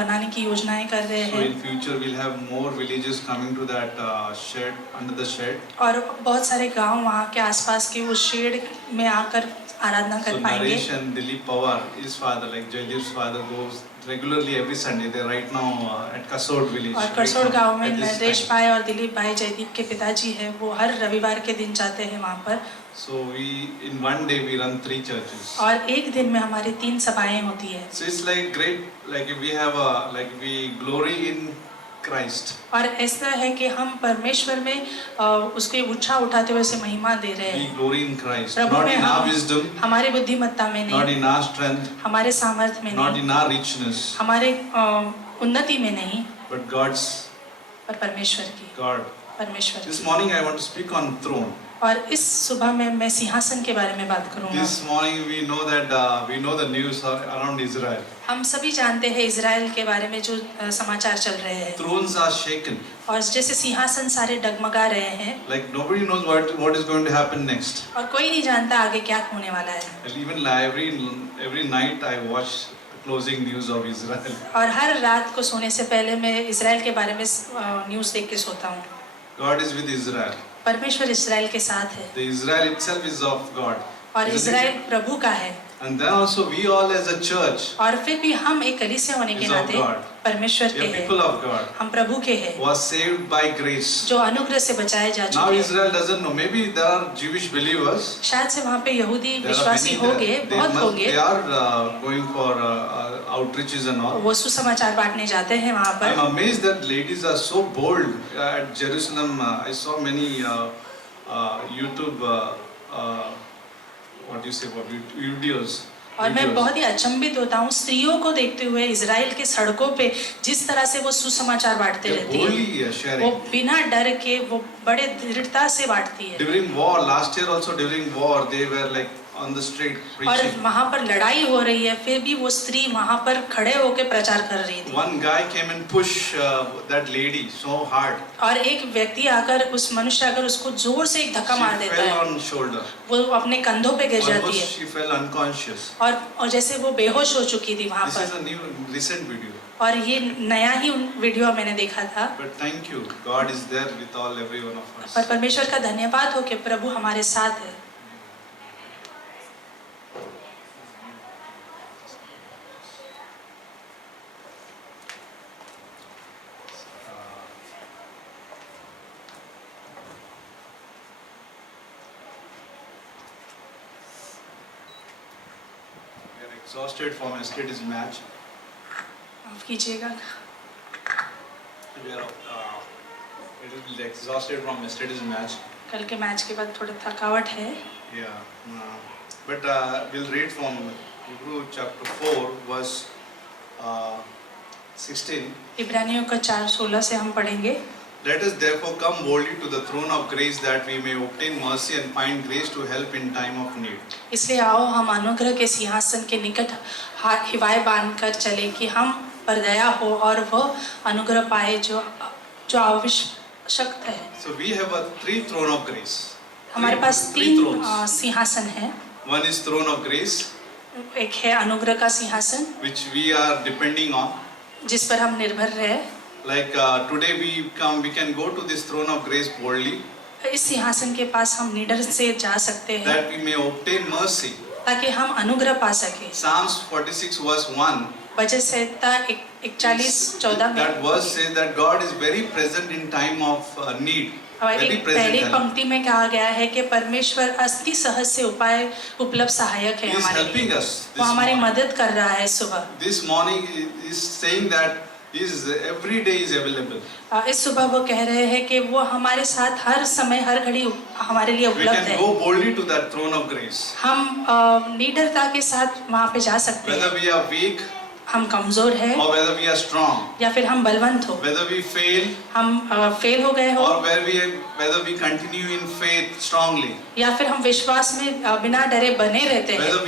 बनाने की योजनाएं कर रहे So हैं। in future we'll have more villages coming to that shed, under the shed. और बहुत सारे गांव वहाँ के आसपास के उस शेड में आकर आराधना So कर पाएंगे। Naresh and Dilip Pawar, his father, like Jaydeep's father, goes regularly every Sunday. They're right now at Kasod village. और करसोड गांव में At this नरेश time. भाई और दिलीप भाई जयदीप के पिताजी हैं, वो हर रविवार के दिन जाते हैं वहाँ पर। So we in one day we run 3 churches. और एक दिन में हमारी 3 सभाएं होती है। So it's like great, like we have we glory in Christ. और ऐसा है कि हम परमेश्वर में उसकी ऊंचा उठाते हुए उसे महिमा दे रहे We हैं। glory in Christ, Prabhu not में in our हम wisdom, हमारे बुद्धिमत्ता में not नहीं, in our strength, हमारे सामर्थ्य में not नहीं, in our richness, हमारे उन्नति में नहीं, but God's पर परमेश्वर की, God. परमेश्वर This की। morning I want to speak on throne. और इस सुबह में मैं सिंहासन के बारे में बात करूंगा। This morning we know that we know the news around Israel. हम सभी जानते हैं इजराइल के बारे में जो समाचार चल रहे हैं। Thrones are shaken. और जैसे सिंहासन सारे डगमगा रहे हैं। Like nobody knows what is going to happen next. और कोई नहीं जानता आगे क्या होने वाला है। And even every night I watch closing news of Israel. और हर रात को सोने से पहले मैं इजराइल के बारे में न्यूज़ देख के सोता हूँ। God is with Israel. परमेश्वर इजराइल के साथ है। The Israel itself is of God. और Isn't it? इजराइल प्रभु का है। And then also we all as a church और फिर भी हम एक कलीसिया होने के is of नाते God. परमेश्वर We के are हैं। people of God. हम प्रभु के हैं Was saved by grace. जो अनुग्रह से बचाए जा Now चुके हैं। Israel doesn't know. Maybe there are Jewish believers. शायद से वहाँ पे यहूदी There are विश्वासी many होंगे, there. बहुत होंगे। They are going for outreaches and all. वो सुसमाचार बांटने जाते हैं वहाँ I'm पर। amazed that ladies are so bold at Jerusalem. I saw many YouTube what do you say videos. और मैं videos. बहुत ही अचंभित होता हूँ स्त्रियों को देखते हुए इजराइल के सड़कों पे जिस तरह से वो सुसमाचार बांटते They're रहती है। boldly वो sharing. बिना डर के वो बड़े दृढ़ता से बांटती है। During war, last year also during war, they were like on the street और preaching. वहाँ पर लड़ाई हो रही है फिर भी वो स्त्री वहाँ पर खड़े होकर प्रचार कर रही थी। One guy came and pushed that lady so hard. और एक व्यक्ति आकर उस मनुष्य आकर उसको जोर से एक धक्का मार She देता fell है। on shoulder. वो अपने कंधों पे गिर जाती Almost है she fell unconscious. और जैसे वो बेहोश हो चुकी थी वहाँ This is पर। a new recent video. और ये नया ही वीडियो मैंने देखा था। But thank you. God is there with every one of us. पर परमेश्वर का धन्यवाद हो कि प्रभु हमारे साथ है। We are exhausted from yesterday's match. माफ कीजिएगा। We are a little exhausted from yesterday's match. कल के मैच के बाद थोड़ा थकावट है। Yeah. But we'll read from Hebrew chapter 4 verse 16. इब्रानियों का 4:16 से हम पढ़ेंगे। Let us therefore come boldly to the throne of grace that we may obtain mercy and find grace to help in time of need. इसलिए आओ हम अनुग्रह के सिंहासन के निकट हिवाए बांधकर चले कि हम पर दया हो और वह अनुग्रह पाए जो आवश्यक है। So we have a 3 throne of grace. हमारे पास Three 3 thrones. सिंहासन है। One is throne of grace, एक है अनुग्रह का सिंहासन which we are depending on. जिस पर हम निर्भर रहे। Like today we can go to this throne of grace boldly, इस सिंहासन के पास हम निडर से जा सकते हैं that we may obtain mercy. ताकि हम अनुग्रह पा सके। Psalms 46 verse 1. वचन संहिता 41:14 में That verse says that God is very present in time of need. और Very एक present पहली help. पंक्ति में कहा गया है कि परमेश्वर अति सहज से उपाय उपलब्ध सहायक है He is हमारे लिए। helping us. वो हमारी मदद कर रहा है सुबह। This morning he is saying that He is every day is available. इस सुबह वो कह रहे हैं कि वो हमारे साथ हर समय हर घड़ी हमारे लिए We उपलब्ध can है। go boldly to that throne of grace. हम निडरता के साथ वहाँ पे जा सकते हैं। Whether we are weak हम कमजोर हैं or whether we are strong, या फिर हम बलवंत हो, whether we fail हम फेल हो गए हो, or whether we continue in faith strongly, या फिर हम विश्वास में बिना डरे बने रहते हैं, whether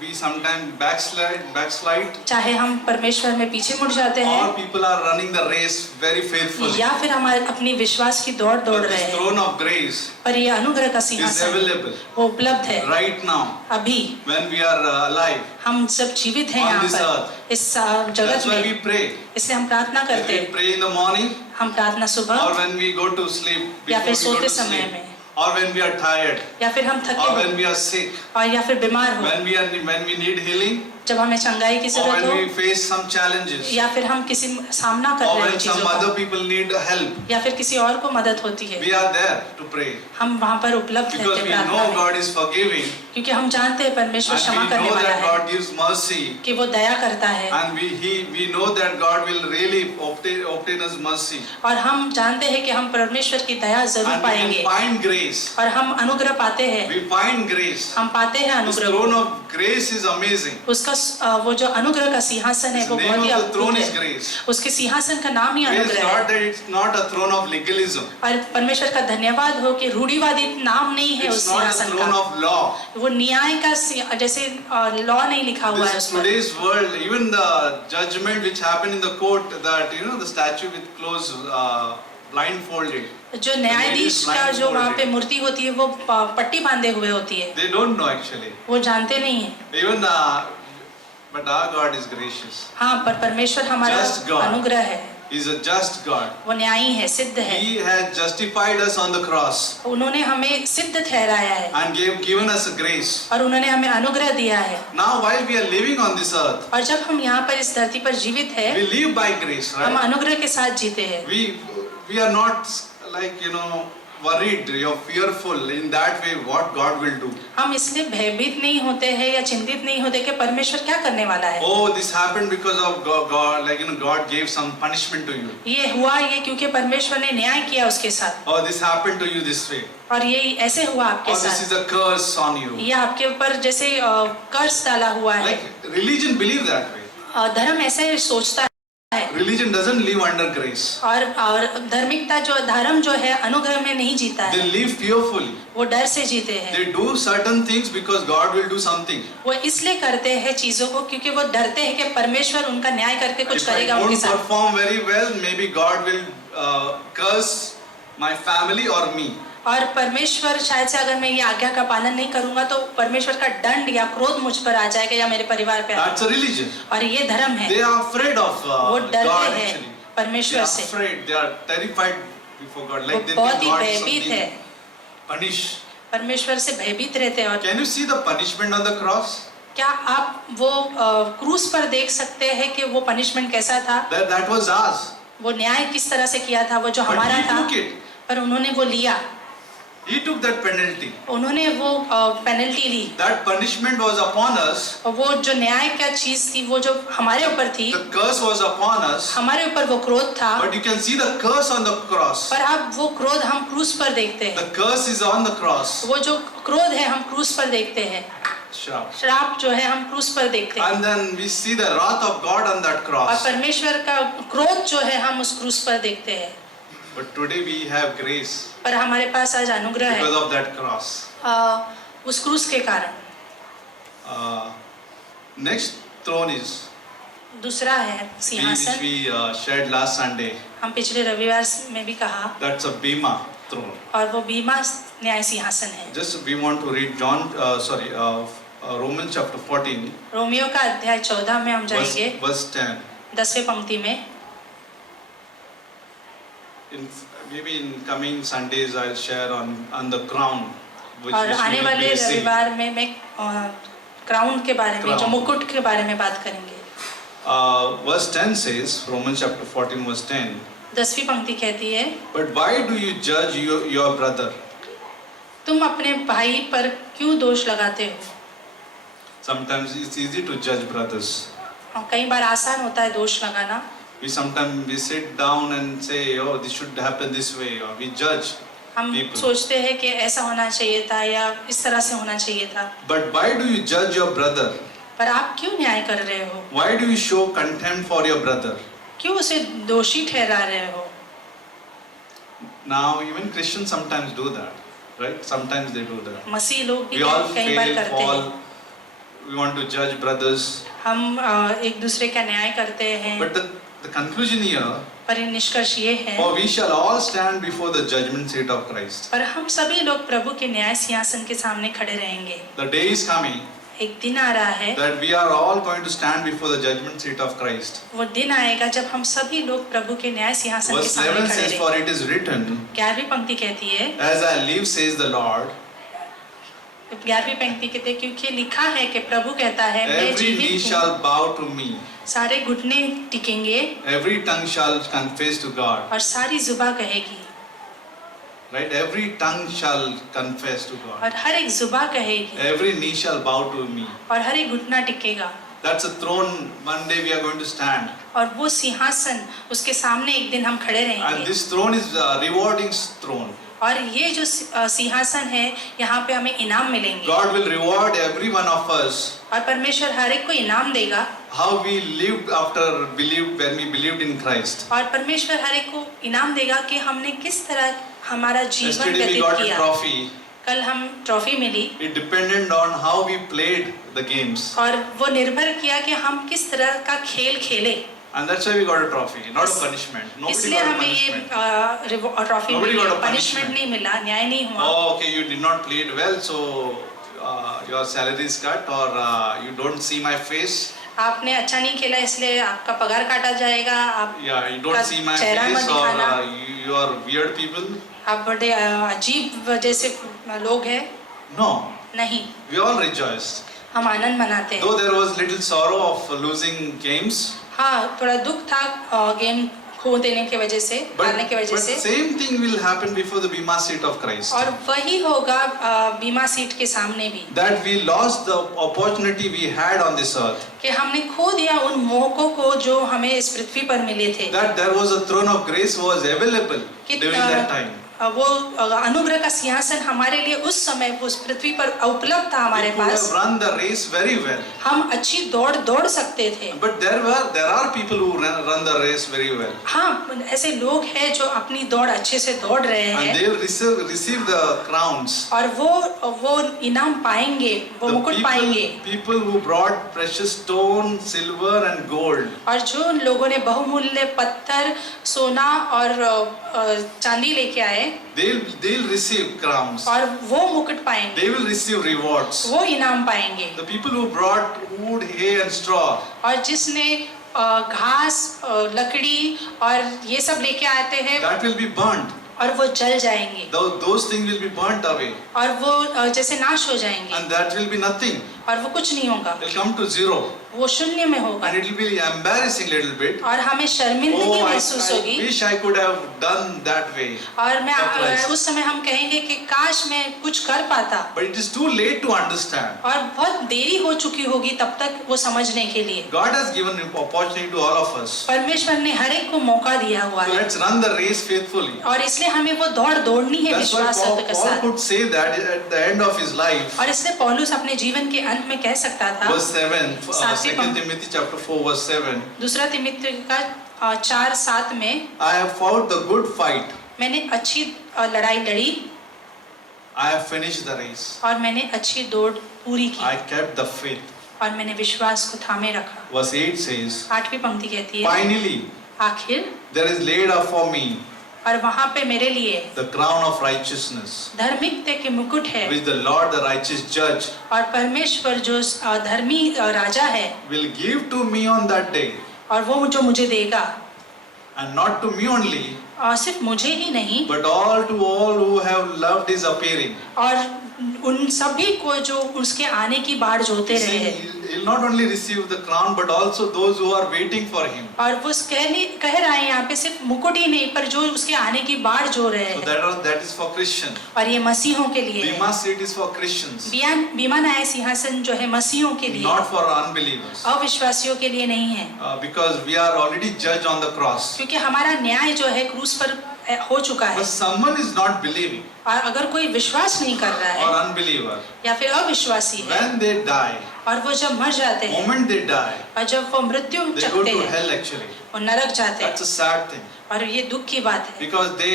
we sometimes backslide, चाहे हम परमेश्वर में पीछे मुड़ जाते हैं or people are running the race very faithfully. या फिर हमारे अपनी विश्वास की दौड़ दौड़ But रहे this हैं, throne of grace पर ये अनुग्रह का is सिंहासन available वो उपलब्ध है right now अभी। when we are alive. हम सब जीवित हैं On यहाँ this पर earth. इस जगत That's why we में, pray. इसलिए हम प्रार्थना When करते we हैं। pray in the morning हम प्रार्थना or सुबह when we go to sleep, या before फिर we go सोते to समय sleep, में, or when we are tired, या फिर हम थके or हो when we are sick, और या फिर बीमार हो, when we need healing, जब हमें चंगाई की or जरूरत when we हो, face some challenges, या फिर हम किसी सामना कर or रहे हो when some चीजों other का, people need help, या फिर किसी और को मदद होती है, we are there to pray हम वहाँ पर उपलब्ध because रहते we हैं know प्रार्थना में, God is forgiving क्योंकि हम जानते हैं परमेश्वर क्षमा and we करने know वाला that है, God gives mercy कि वो दया करता है, and we know that God will really obtain us mercy और हम जानते हैं कि हम परमेश्वर की दया जरूर and we पाएंगे can find grace. और हम अनुग्रह पाते हैं, We find grace. हम पाते हैं This अनुग्रह throne को। of grace is amazing. उसका वो जो अनुग्रह का सिंहासन है The वो name बहुत ही of the throne अद्भुत is है, grace. उसके सिंहासन का नाम ही Praise अनुग्रह God है। that it's not a throne of legalism. और परमेश्वर का धन्यवाद हो कि रूढ़िवादी नाम नहीं है उस It's not a सिंहासन throne का, of law. वो न्याय का जैसे लॉ नहीं लिखा हुआ है This उस पर। today's world, even the judgment which happened in the court, that the statue with clothes blindfolded. जो न्यायाधीश का जो वहाँ पे मूर्ति होती है वो पट्टी बांधे हुए होती है, They don't know actually. वो जानते नहीं है। Even but our God is gracious. हाँ, पर परमेश्वर हमारा Just God. अनुग्रह है, He's a just God. वो न्यायी है, सिद्ध है। He has justified us on the cross उन्होंने हमें सिद्ध ठहराया है and given us a grace. और उन्होंने हमें अनुग्रह दिया है। Now while we are living on this earth, और जब हम यहाँ पर इस धरती पर जीवित है, we live by grace, हम right? अनुग्रह के साथ जीते हैं। We are not like worried or fearful in that way what God will do. हम इसलिए भयभीत नहीं होते हैं या चिंतित नहीं होते कि परमेश्वर क्या करने वाला है। Oh, this happened because of God, God gave some punishment to you. ये हुआ ये क्योंकि परमेश्वर ने न्याय किया उसके साथ, Or this happened to you this way. और ये ऐसे हुआ आपके Or this साथ, is a curse on you. ये आपके ऊपर जैसे कर्ज डाला हुआ है। Like religion believe that way. धर्म ऐसे सोचता है, Religion doesn't live under grace. और धार्मिकता धर्म जो है अनुग्रह में नहीं जीता They है, live fearfully. वो डर से जीते हैं। They do certain things because God will do something. वो इसलिए करते हैं चीजों को क्योंकि वो डरते हैं कि परमेश्वर उनका न्याय करके कुछ If I करेगा उनके don't साथ। perform very well, maybe God will curse my family or me. और परमेश्वर शायद से अगर मैं ये आज्ञा का पालन नहीं करूंगा तो परमेश्वर का दंड या क्रोध मुझ पर आ जाएगा या मेरे परिवार पे आ That's a religion. और ये धर्म है, They are afraid of वो God डरते हैं actually. They परमेश्वर are से, afraid. They are terrified before God. वो Like they बहुत think ही God is भयभीत है, something punish. परमेश्वर से भयभीत रहते हैं। और Can you see the punishment on the cross? क्या आप वो क्रूस पर देख सकते हैं कि वो पनिशमेंट कैसा था? That was ours. वो न्याय किस तरह से किया था, वो जो But हमारा he था, took it. पर उन्होंने वो लिया, He took that penalty. उन्होंने वो पेनल्टी ली। That punishment was upon us. और वो जो न्याय का चीज थी वो जो हमारे ऊपर थी, The curse was upon us. हमारे ऊपर वो क्रोध था, But you can see the curse on the cross. पर अब वो क्रोध हम क्रूस पर देखते हैं। The curse is on the cross. वो जो क्रोध है हम क्रूस पर देखते हैं, Shrap. श्राप जो है हम क्रूस पर देखते हैं, And then we see the wrath of God on that और cross. परमेश्वर का क्रोध जो है हम उस क्रूस पर देखते हैं। But today we have grace पर हमारे पास आज अनुग्रह है because of that cross. उस क्रूस के कारण। Next throne is दूसरा है which सिंहासन, we shared last Sunday. हम पिछले रविवार में भी कहा, That's a Bema throne. और वो बीमा न्याय सिंहासन है। Just we want to read Romans chapter 14, Romeo का अध्याय 14 में हम जाएंगे, verse 10. 10वें पंक्ति में। Maybe in coming Sundays I'll share on the crown. और आने वाले रविवार में मैं क्राउन के बारे में, जो मुकुट के बारे में बात करेंगे। Verse 10 says, Romans chapter 14 verse 10. 10वीं पंक्ति कहती है, But why do you judge your brother? तुम अपने भाई पर क्यों दोष लगाते हो? Sometimes it's easy to judge brothers. कई बार आसान होता है दोष लगाना, We sometimes we sit down and say, oh, this should happen this way, or we judge हम people. सोचते हैं कि ऐसा होना चाहिए था या इस तरह से होना चाहिए था। But why do you judge your brother? पर आप क्यों न्याय कर रहे हो? Why do you show contempt for your brother? क्यों उसे दोषी ठहरा रहे हो? Now even Christians sometimes do that, right? Sometimes they do that. मसीह लोग भी We all कई बार fail, करते fall. हैं। We want to judge brothers. हम एक दूसरे का न्याय करते हैं। But the conclusion here, पर निष्कर्ष ये है, for we shall all stand before the judgment seat of Christ. पर हम सभी लोग प्रभु के न्याय सिंहासन के सामने खड़े रहेंगे। The day is coming एक दिन आ रहा है, that we are all going to stand before the judgment seat of Christ. वो दिन आएगा जब हम सभी लोग प्रभु के न्याय सिंहासन के Verse सामने 11 खड़े says, रहेंगे। for it is written, 11वीं पंक्ति कहती है, as I live, says the Lord, 11वीं पंक्ति कहते हैं, क्योंकि लिखा है कि प्रभु कहता है, मैं every knee जीवित हूँ, shall bow to me, सारे घुटने टिकेंगे every tongue shall confess to God. और सारी जुबान कहेगी, Right? Every tongue shall confess to God. और हर एक जुबान कहेगी, Every knee shall bow to me. और हर एक घुटना टिकेगा। That's a throne. One day we are going to stand. और वो सिंहासन, उसके सामने एक दिन हम खड़े And रहेंगे। this throne is a rewarding throne. और ये जो सिंहासन है, यहाँ पे हमें इनाम मिलेंगे। God will reward every one of us और परमेश्वर हर एक को इनाम देगा। how we lived when we believed in Christ. और परमेश्वर हर एक को इनाम देगा कि हमने किस तरह हमारा जीवन Yesterday we व्यतीत got a किया। trophy. कल हम ट्रॉफी मिली It depended on how we played the games. और वो निर्भर किया कि हम किस तरह का खेल खेले। And that's why we got a trophy, not a punishment. Nobody इसलिए got a हमें ये punishment. ट्रॉफी Nobody मिली, got a पनिशमेंट punishment. नहीं मिला, न्याय नहीं हुआ। Oh, okay, you did not play it well, so your salary is cut, or you don't see my face. आपने अच्छा नहीं खेला इसलिए आपका पगार काटा जाएगा। आप Yeah, you don't see my चेहरा मत face, or दिखाना। you are weird people. आप बड़े अजीब जैसे लोग हैं। No, नहीं, we all rejoiced. हम आनंद मनाते हैं। Though there was little sorrow of losing games, हाँ, थोड़ा दुख था गेम खो देने की वजह से, हारने की वजह but से। same thing will happen before the Bema seat of Christ. और वही होगा बीमा सीट के सामने भी, That we lost the opportunity we had on this earth. कि हमने खो दिया उन मौकों को जो हमें इस पृथ्वी पर मिले थे। That there was a throne of grace was available कि during that time. वो अनुग्रह का सिंहासन हमारे लिए उस समय उस पृथ्वी पर उपलब्ध था हमारे We could pass. have run the race very well. हम अच्छी दौड़ सकते थे। But there are people who run the race very well. हाँ, ऐसे लोग हैं जो अपनी दौड़ अच्छे से दौड़ रहे And हैं they'll receive the crowns. और वो इनाम पाएंगे, वो The मुकुट पाएंगे। people who brought precious stone, silver and gold. और जो लोगों ने बहुमूल्य पत्थर, सोना और चांदी लेके आए, They'll receive crowns. और वो मुकुट पाएंगे, They will receive rewards. वो इनाम पाएंगे। The people who brought wood, hay and straw, और जिसने घास, लकड़ी और ये सब लेके आते हैं, that will be burnt. और वो जल जाएंगे Those things will be burnt away. और वो जैसे नाश हो जाएंगे And that will be nothing. और वो कुछ नहीं होगा, They'll come to zero. वो शून्य में होगा And it will be embarrassing little bit. और हमें शर्मिंदगी Oh, महसूस I होगी। wish I could have done that way. और मैं Christ. उस समय हम कहेंगे कि काश मैं कुछ कर पाता, But it is too late to understand. और बहुत देरी हो चुकी होगी तब तक वो समझने के लिए। God has given an opportunity to all of us. परमेश्वर ने हर एक को मौका दिया हुआ So है let's run the race faithfully. और इसलिए हमें वो दौड़नी है That's why विश्वास Paul के साथ। could say that at the end of his life. और इसलिए पौलुस अपने जीवन के अंत में कह सकता था, Verse 7, सातवीं 2 पंक्ति। Timothy chapter 4 verse 7. दूसरा तिमुथियुस का 4:7 में, I have fought the good fight. मैंने अच्छी लड़ाई लड़ी I have finished the race. और मैंने अच्छी दौड़ पूरी की I kept the faith. और मैंने विश्वास को थामे रखा। Verse 8 says, 8वीं पंक्ति कहती है, finally, आखिर there is laid up for me और वहाँ पे मेरे लिए the crown of righteousness, धार्मिकता के मुकुट है, which the Lord, the righteous judge, और परमेश्वर जो धर्मी राजा है, will give to me on that day. और वो जो मुझे देगा, And not to me only, और सिर्फ मुझे ही नहीं, but all who have loved his appearing. और उन सभी को जो उसके आने की बाट जोते He's रहे saying हैं। he'll not only receive the crown but also those who are waiting for him. और वो कह रहा है यहाँ पे सिर्फ मुकुट ही नहीं पर जो उसके आने की बाट जो रहे So हैं, that is for Christian. और ये मसीहों के लिए है। Bema seat is for Christians, बीमा न्याय सिंहासन जो है मसीहों के लिए, not for unbelievers. अविश्वासियों के लिए नहीं है, Because we are already judged on the cross. क्योंकि हमारा न्याय जो है क्रूस पर हो चुका है। But someone is not believing और अगर कोई विश्वास नहीं कर रहा or है unbeliever, या फिर अविश्वासी है, when they die, और वो जब मर जाते हैं moment they die, और जब वो मृत्यु they go चखते to हैं, hell actually. वो नरक जाते हैं। That's a sad thing और ये दुख की बात है, because they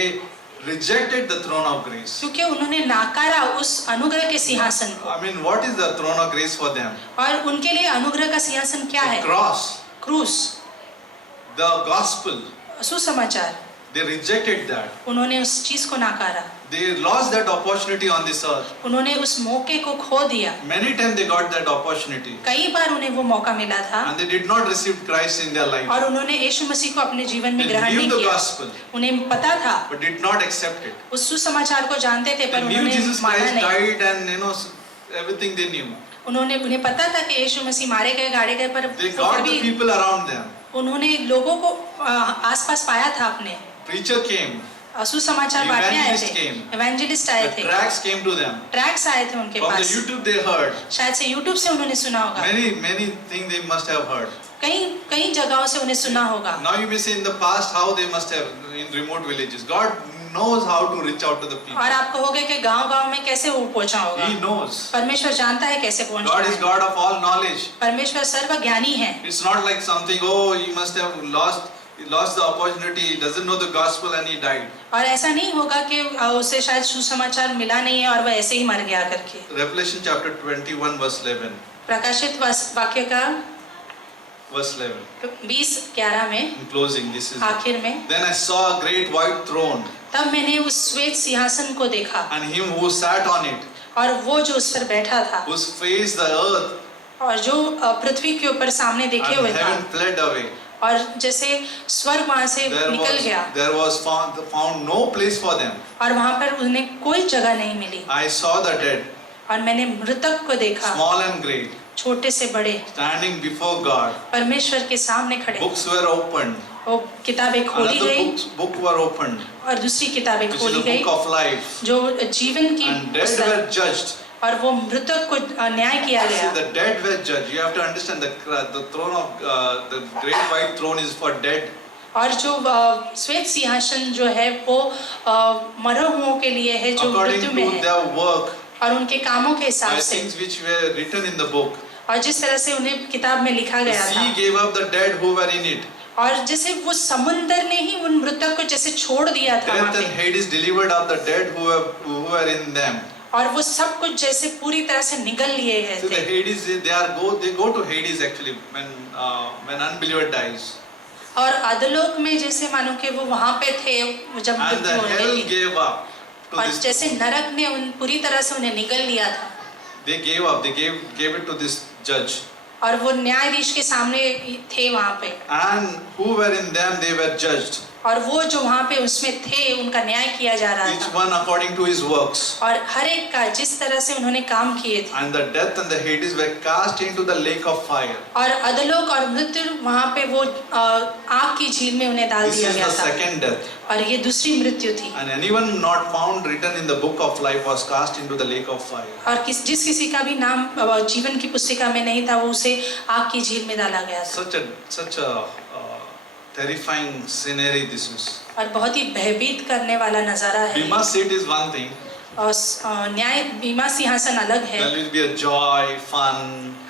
rejected the throne of grace. क्योंकि उन्होंने नाकारा उस अनुग्रह के सिंहासन को। I mean, what is the throne of grace for them? और उनके लिए अनुग्रह का सिंहासन क्या The है? cross, क्रूस, the gospel. सुसमाचार। They rejected that. उन्होंने उस चीज को नाकारा, They lost that opportunity on this earth. उन्होंने उस मौके को खो दिया। Many times they got that opportunity कई बार उन्हें वो मौका मिला था and they did not receive Christ in their life. और उन्होंने यीशु मसीह को अपने जीवन में They ग्रहण knew नहीं the किया। gospel उन्हें पता था, but did not accept it. उस सुसमाचार को जानते थे, पर They knew उन्होंने Jesus माना Christ नहीं। died and everything they knew. उन्हें पता था कि यीशु मसीह मारे गए, गाड़े गए, पर They फिर got the भी people around them. उन्होंने लोगों को आसपास पाया था अपने। Preacher came. सुसमाचार बांटने आए Evangelist थे, came. इवेंजलिस्ट आए The थे, tracts came to them. Tracks आए थे उनके From the pass. YouTube they heard. शायद से यूट्यूब से उन्होंने सुना होगा, Many things they must have heard. कई जगहों से उन्हें सुना होगा। Now you may say in the past how they must have in remote villages. God knows how to reach out to the people. और आप कहोगे कि गांव-गांव में कैसे वो पहुंचा होगा? He knows. परमेश्वर जानता है कैसे पहुंचना God is है। God of all knowledge. परमेश्वर सर्वज्ञानी है। It's not like something, oh, he must have lost the opportunity, he doesn't know the gospel and he died. और ऐसा नहीं होगा कि उसे शायद सुसमाचार मिला नहीं है और वह ऐसे ही मर गया करके। Revelation chapter 21 verse 11. प्रकाशित वाक्य का Verse 11. 20:11 में In closing, this is. आखिर में, Then I saw a great white throne तब मैंने उस श्वेत सिंहासन को देखा and him who sat on it, और वो जो उस पर बैठा था whose face the earth और जो पृथ्वी के ऊपर सामने देखे and हुए था, heaven fled away. और जैसे स्वर्ग वहां से निकल गया There was found no place for them. और वहां पर उन्हें कोई जगह नहीं मिली। I saw the dead, और मैंने मृतक को देखा, small and great, छोटे से बड़े, standing before God. परमेश्वर के सामने खड़े। Books were opened. वो किताबें खोली Another गई book were opened, और दूसरी किताबें which is खोली the गई book of life. जो जीवन की And dead पुस्तक, were judged. और वो मृतक को न्याय किया See, गया। the dead were judged. You have to understand the throne of the great white throne is for dead. और जो श्वेत सिंहासन जो है वो मरे हुओं के लिए है जो According मृत्यु में to है their work, और उनके कामों के by हिसाब से things which were written in the book. और जिस तरह से उन्हें किताब में लिखा The गया था। sea gave up the dead who were in it. और जैसे वो समुंदर ने ही उन मृतक को जैसे छोड़ दिया था वहाँ Death and पे, Hades delivered up the dead who were in them. और वो सब कुछ जैसे पूरी तरह से निगल लिए गए See, the थे। Hades, they go to Hades actually when unbeliever dies. और अधोलोक में जैसे मानो कि वो वहाँ पे थे जब And the मृत्यु होने hell लगी, gave up to और this. जैसे नरक ने उन पूरी तरह से उन्हें निगल लिया था They gave up. They gave it to this judge. और वो न्यायाधीश के सामने थे वहाँ पे, And who were in them, they were judged. और वो जो वहाँ पे उसमें थे उनका न्याय किया जा रहा Each था one according to his works. और हर एक का जिस तरह से उन्होंने काम किए थे। And the death and the Hades were cast into the lake of fire. और अधोलोक और मृत्यु वहाँ पे वो आग की झील में उन्हें डाल This दिया is गया the था second death. और ये दूसरी मृत्यु थी। And anyone not found written in the book of life was cast into the lake of fire. और जिस किसी का भी नाम जीवन की पुस्तिका में नहीं था वो उसे आग की झील में डाला गया था। Such a terrifying scenery this is. और बहुत ही भयभीत करने वाला नजारा है। Bema seat is one thing. और न्याय बीमा सिंहासन अलग है, There will be a joy, fun,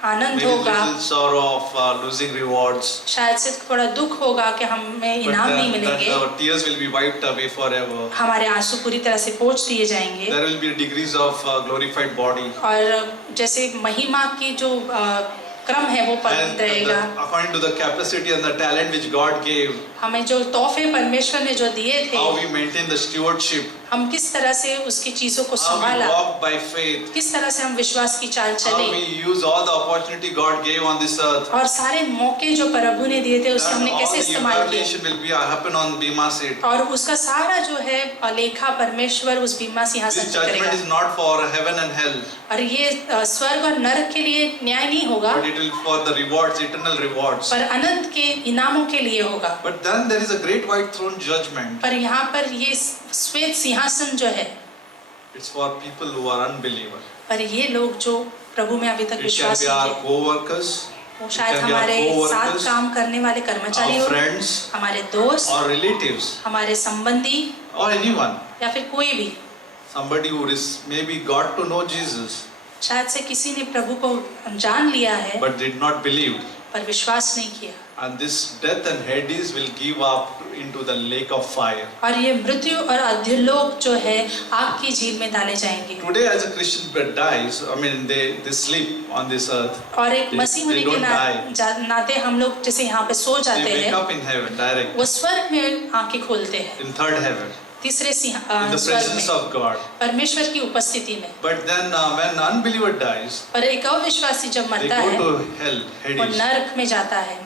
Anand maybe होगा, little sorrow of losing rewards. शायद से थोड़ा दुख होगा कि हमें But इनाम नहीं that मिलेंगे, our tears will be wiped away forever. हमारे आंसू पूरी तरह से पोंछ दिए जाएंगे। There will be degrees of glorified body. और जैसे महिमा की जो क्रम है वो And पवित्र रहेगा। according to the capacity and the talent which God gave, हमें जो तोहफे परमेश्वर ने जो दिए थे, how we maintain the stewardship. हम किस तरह से उसकी चीजों को how we संभाला, walk by faith, किस तरह से हम विश्वास की चाल how चले, we use all the opportunity God gave on this earth. और सारे मौके जो प्रभु ने दिए थे उससे That हमने all कैसे the इस्तेमाल किया, evaluation will be happen on Bima seat. और उसका सारा जो है लेखा परमेश्वर उस बीमा सिंहासन This पर judgment करेगा। is not for heaven and hell, और ये स्वर्ग और नरक के लिए न्याय नहीं होगा, but it will for the rewards, eternal rewards. पर अनंत के इनामों के लिए होगा। But then there is a great white throne judgment. पर यहाँ पर ये श्वेत सिंहासन जो है, It's for people who are unbelievers. पर ये लोग जो प्रभु में अभी तक It can विश्वास be नहीं our किए, co-workers, वो it शायद can be our हमारे साथ co-workers, काम करने वाले कर्मचारी our हो, friends, हमारे दोस्त, or relatives, हमारे संबंधी, or anyone. या फिर कोई भी, Somebody who is maybe got to know Jesus, शायद से किसी ने प्रभु को जान लिया है but did not believe. पर विश्वास नहीं किया, And this death and Hades will give up into the lake of fire. और ये मृत्यु और अधोलोक जो है आग की झील में डाले जाएंगे। Today as a Christian dies, I mean they sleep on this earth. और एक मसीह होने They के don't नाते हम लोग जैसे यहाँ पे सो They जाते wake हैं, up in heaven direct, वो स्वर्ग में आंखें खोलते हैं, in third heaven, तीसरे in the स्वर्ग presence में, of God. परमेश्वर की उपस्थिति में। But then when unbeliever dies, पर एक अविश्वासी जब they मरता go है, to hell, वो Hades, नरक में जाता है,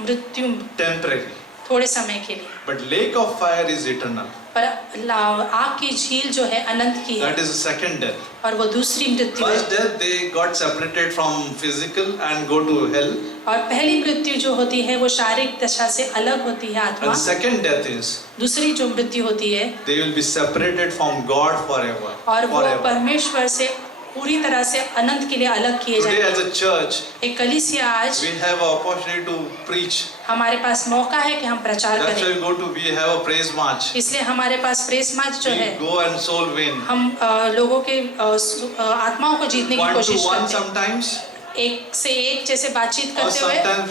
मृत्यु temporary. थोड़े समय के लिए, But lake of fire is eternal. पर आग की झील जो है अनंत की है, That is the second death. और वो दूसरी मृत्यु है। First death they got separated from physical and go to hell. और पहली मृत्यु जो होती है वो शारीरिक दशा से अलग होती है आत्मा, And second death is दूसरी जो मृत्यु होती है they will be separated from God forever. और वो Forever. परमेश्वर से पूरी तरह से अनंत के लिए अलग किए Today जाएंगे। as a church एक कलीसिया आज we have an opportunity to preach. हमारे पास मौका है कि हम प्रचार That's why करें, we have a praise march. इसलिए हमारे पास प्रेस मार्च जो है, We go and soul win. हम लोगों के आत्माओं को जीतने की One to कोशिश one करते हैं, sometimes, एक से एक जैसे बातचीत or करते हुए, sometimes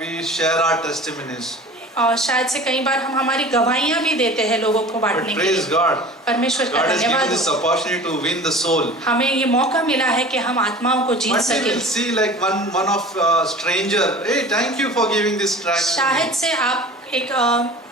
we share our testimonies. और शायद से कई बार हम हमारी गवाहियां भी देते हैं लोगों को But बांटने के लिए। praise God, परमेश्वर का God has given धन्यवाद this हो, opportunity to win the soul. हमें ये मौका मिला है कि हम आत्माओं को जीत But we सके। will see like one of stranger. Hey, thank you for giving this track. to me." शायद से आप एक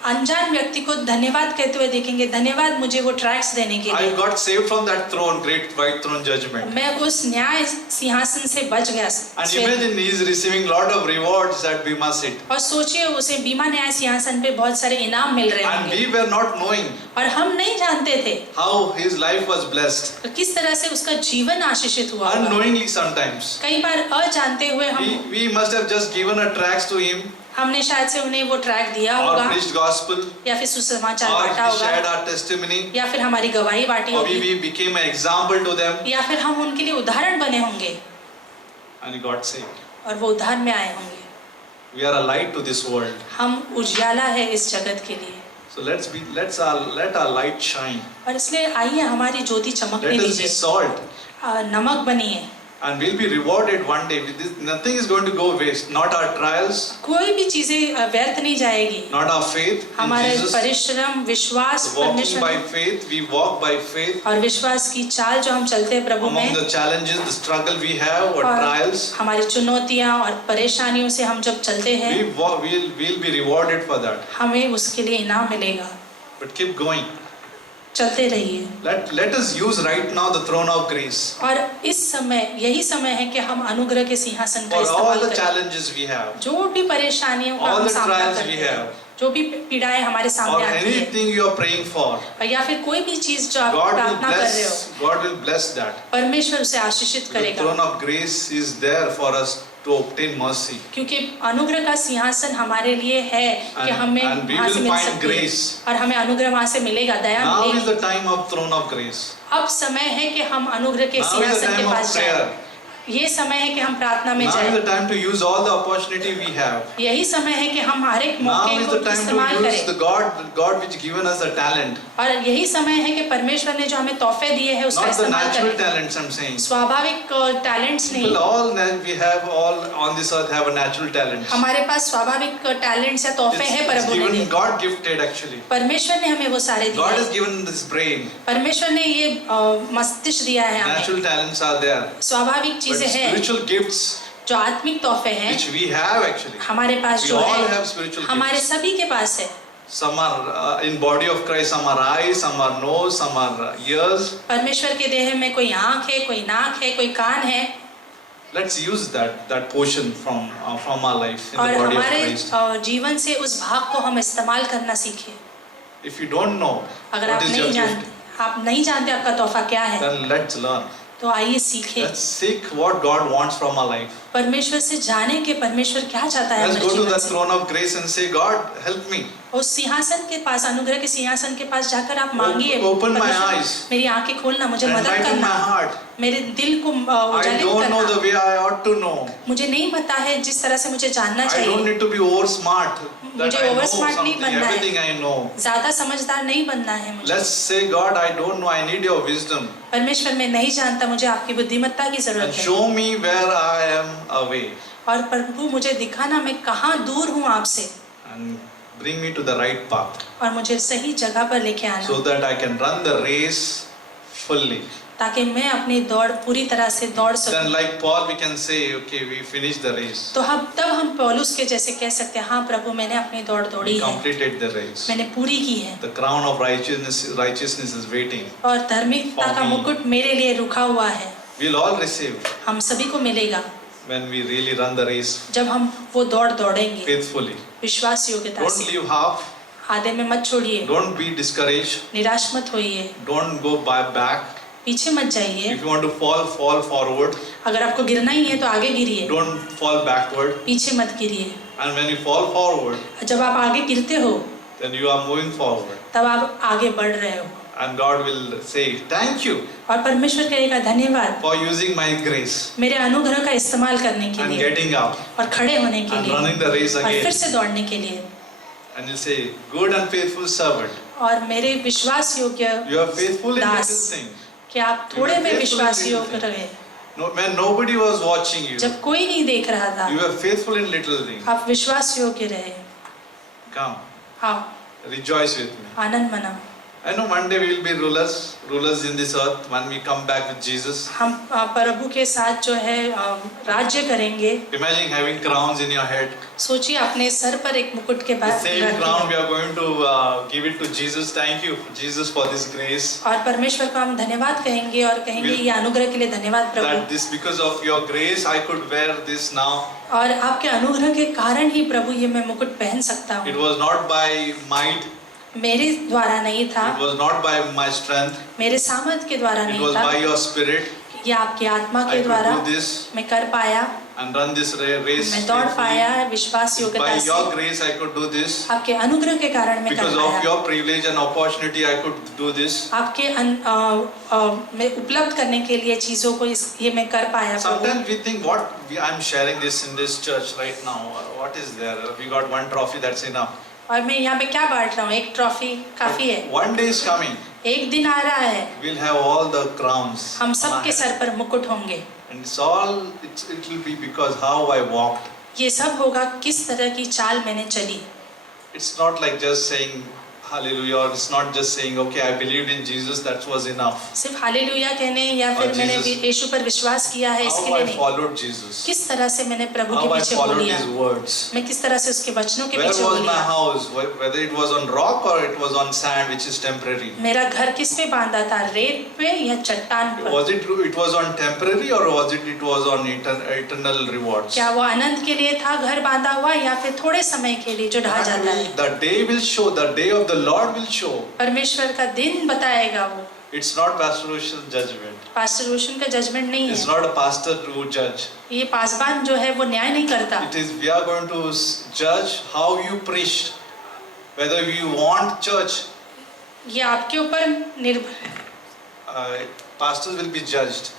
अनजान व्यक्ति को धन्यवाद कहते हुए देखेंगे, धन्यवाद मुझे वो ट्रैक्स देने के I लिए, got saved from that throne, great white throne judgment. मैं उस न्याय सिंहासन से बच गया। And imagine he is receiving lot of rewards at Bima seat. और सोचिए उसे बीमा न्याय सिंहासन पे बहुत सारे इनाम मिल रहे And होंगे, we were not knowing और हम नहीं जानते थे how his life was blessed. तो किस तरह से उसका जीवन आशीषित हुआ होगा। Unknowingly sometimes. कई बार अजानते हुए हम We must have just given a tracks to him हमने शायद से उन्हें वो ट्रैक दिया or होगा, preached gospel या फिर सुसमाचार or बांटा we shared होगा, our testimony या फिर हमारी गवाही बांटी or होगी, we became an example to them या फिर हम उनके लिए उदाहरण बने होंगे and he got saved. और वो उद्धार में आए होंगे। We are a light to this world. हम उजियाला है इस जगत के लिए, So let our light shine. और इसलिए आइए हमारी ज्योति चमकने Let us be दीजिए, salt. नमक बनिए, And we'll be rewarded one day. With this, nothing is going to go waste. Not our trials, कोई भी चीजें व्यर्थ नहीं जाएगी, not our faith in हमारे Jesus. परिश्रम विश्वास Walking परमेश्वर by faith, we walk by faith. और विश्वास की चाल जो हम चलते हैं प्रभु Among में, the challenges, the struggle we have or और trials, हमारी चुनौतियां और परेशानियों से हम जब चलते हैं we'll be rewarded for that. हमें उसके लिए इनाम मिलेगा। But keep going. चलते रहिए, Let us use right now the throne of grace और इस समय यही समय है कि हम अनुग्रह के सिंहासन का for all इस्तेमाल the करें। challenges we have, जो भी परेशानियों का all हम the सामना trials करते we हैं, have, जो भी पीड़ाएं हमारे or सामने आती है, anything you are praying for, या फिर कोई भी चीज जो आप God will प्रार्थना कर रहे हो, God will bless that. परमेश्वर उसे आशीषित The करेगा, throne of grace is there for us to obtain mercy. क्योंकि अनुग्रह का सिंहासन हमारे लिए है कि And- हमें and we वहाँ से will मिल find सकती है, grace. और हमें अनुग्रह वहाँ से मिलेगा, दया Now is मिलेगी। the time of throne of grace. अब समय है कि हम अनुग्रह के Now is the सिंहासन के time of पास prayer. जाएं। ये समय है कि हम प्रार्थना में Now is जाएं। the time to use all the opportunity we have. यही समय है कि हम हर एक Now मौके is को the time इस्तेमाल to use the करें, God which given us a talent. और यही समय है कि परमेश्वर ने जो हमें तोहफे दिए हैं उसका Not the इस्तेमाल natural करें। talents I'm saying. स्वाभाविक टैलेंट्स नहीं, People all we have all on this earth have a natural talent. हमारे पास स्वाभाविक टैलेंट्स या तोहफे हैं It's प्रभु ने given दिए। God gifted actually. परमेश्वर ने हमें वो सारे God दिए, has given this brain. परमेश्वर ने ये मस्तिष्क दिया है हमें, Natural talents are there. स्वाभाविक But चीजें हैं, spiritual gifts जो आत्मिक तोहफे हैं which we have actually. हमारे पास We जो all है, have spiritual हमारे gifts. सभी के पास है। Some are in body of Christ, some are eyes, some are nose, some are ears. परमेश्वर के देह में कोई आँख है, कोई नाक है, कोई कान है। Let's use that portion from our life in और the body of हमारे Christ. जीवन से उस भाग को हम इस्तेमाल करना सीखें। If you don't know अगर what आप is नहीं your जानते, gift, आप नहीं जानते आपका तोहफा क्या है, then let's learn. तो आइए सीखें। Let's seek what God wants from our life. परमेश्वर से जाने के परमेश्वर क्या चाहता है Let's हमारे go to जीवन the से। throne of grace and say, God, help me. उस सिंहासन के पास, अनुग्रह के सिंहासन के पास जाकर आप मांगिए, Open my परमेश्वर, eyes. मेरी आंखें खोलना, मुझे मदद Enlighten करना, my heart. मेरे दिल को I उजालित don't know the करना। way I ought to know. मुझे नहीं पता है जिस तरह से मुझे जानना I don't चाहिए। need to be over smart. That मुझे I know over smart नहीं something, बनना है। everything I know. ज्यादा समझदार नहीं बनना है मुझे। Let's say, God, I don't know. I need your wisdom. परमेश्वर मैं नहीं जानता, मुझे आपकी बुद्धिमत्ता की And जरूरत है। show me where I am away. और प्रभु मुझे दिखाना मैं कहाँ दूर हूँ आपसे, And bring me to the right path. और मुझे सही जगह पर लेके So आना, that I can run the race fully. ताकि मैं अपनी दौड़ पूरी तरह से दौड़ Then सकूं। like Paul, we can say, okay, we finished the race. तो हम पौलुस के जैसे कह सकते हैं, हाँ प्रभु मैंने अपनी दौड़ दौड़ी We है, completed the race. मैंने पूरी की है, The crown of righteousness is waiting. और धार्मिकता का मुकुट मेरे लिए रुका हुआ है। We'll all receive हम सभी को मिलेगा when we really run the race जब हम वो दौड़ दौड़ेंगे faithfully. विश्वास योग्यता Don't से। leave half. आधे में मत छोड़िए, Don't be discouraged. निराश मत होइए, Don't go back. पीछे मत जाइए। If you want to fall forward. अगर आपको गिरना ही है तो आगे गिरिए, Don't fall backward. पीछे मत गिरिए। And when you fall forward, जब आप आगे गिरते हो then you are moving forward. तब आप आगे बढ़ रहे हो, And God will say, thank you और परमेश्वर कहेगा धन्यवाद for using my grace मेरे अनुग्रह का इस्तेमाल करने के and लिए, getting up और खड़े होने के and लिए, running the race और फिर again. से दौड़ने के लिए। And you say, good and faithful servant, और मेरे विश्वास योग्य you are faithful in little Das, thing. कि आप थोड़े में विश्वास योग्य रहे, No, when nobody was watching you, जब कोई नहीं देख रहा था you were faithful in little thing. आप विश्वास योग्य रहे। Come, आओ rejoice with me. आनंद मनाओ। I know one day we will be rulers in this earth when we come back with Jesus. हम प्रभु के साथ जो है राज्य करेंगे। Imagine having crowns in your head. सोचिए अपने सर पर एक मुकुट के The बाद same crown we are going to give it to Jesus. Thank you, Jesus, for this grace. और परमेश्वर को हम धन्यवाद कहेंगे और कहेंगे ये अनुग्रह के लिए धन्यवाद That Prabhu, this because of your grace I could wear this now. और आपके अनुग्रह के कारण ही प्रभु ये मैं मुकुट पहन सकता It हूँ। was not by might. मेरे द्वारा नहीं था, It was not by my strength. मेरे सामर्थ्य के द्वारा It नहीं was था, by your spirit. ये आपकी आत्मा I के could द्वारा do this मैं कर पाया, and run this race. मैं दौड़ faithfully. पाया विश्वास By योग्यता से। your grace I could do this. आपके अनुग्रह के कारण मैं कर Because of पाया, your privilege and opportunity I could do this. आपके मैं उपलब्ध करने के लिए चीजों को ये मैं कर पाया प्रभु। Sometimes we think I'm sharing this in this church right now. What is there? We got one trophy, that's enough. और मैं यहाँ पे क्या बांट रहा हूँ, एक ट्रॉफी काफी है। One day is coming. एक दिन आ रहा है, We'll have all the crowns. हम on सब our के head. सर पर मुकुट होंगे। And it will be because how I walked. ये सब होगा किस तरह की चाल मैंने चली। It's not like just saying hallelujah, or it's not just saying okay I believed in Jesus, that was enough. सिर्फ हालेलुया कहने या फिर और मैंने Jesus- यीशु पर विश्वास किया है इसके How लिए I नहीं। followed Jesus. किस तरह से मैंने प्रभु के How I पीछे followed बोलिया, His words. मैं किस तरह से उसके वचनों के Where पीछे was my बोलिया। house? Whether it was on rock or it was on sand, which is temporary. मेरा घर किस पे बांधा था, रेत पे या चट्टान पर। Was it was on temporary or was it was on eternal rewards? क्या वो आनंद के लिए था घर बांधा हुआ या फिर थोड़े समय के लिए जो ढह जाता है। The day will show. The day of the Lord will show. परमेश्वर का दिन बताएगा वो। It's not pastoral judgment. Pastor Roshan का जजमेंट नहीं It's है, not a pastor who judge. ये पासबान जो है वो न्याय नहीं करता। It is we are going to judge how you preach, whether you want church. ये आपके ऊपर निर्भर है। Pastors will be judged.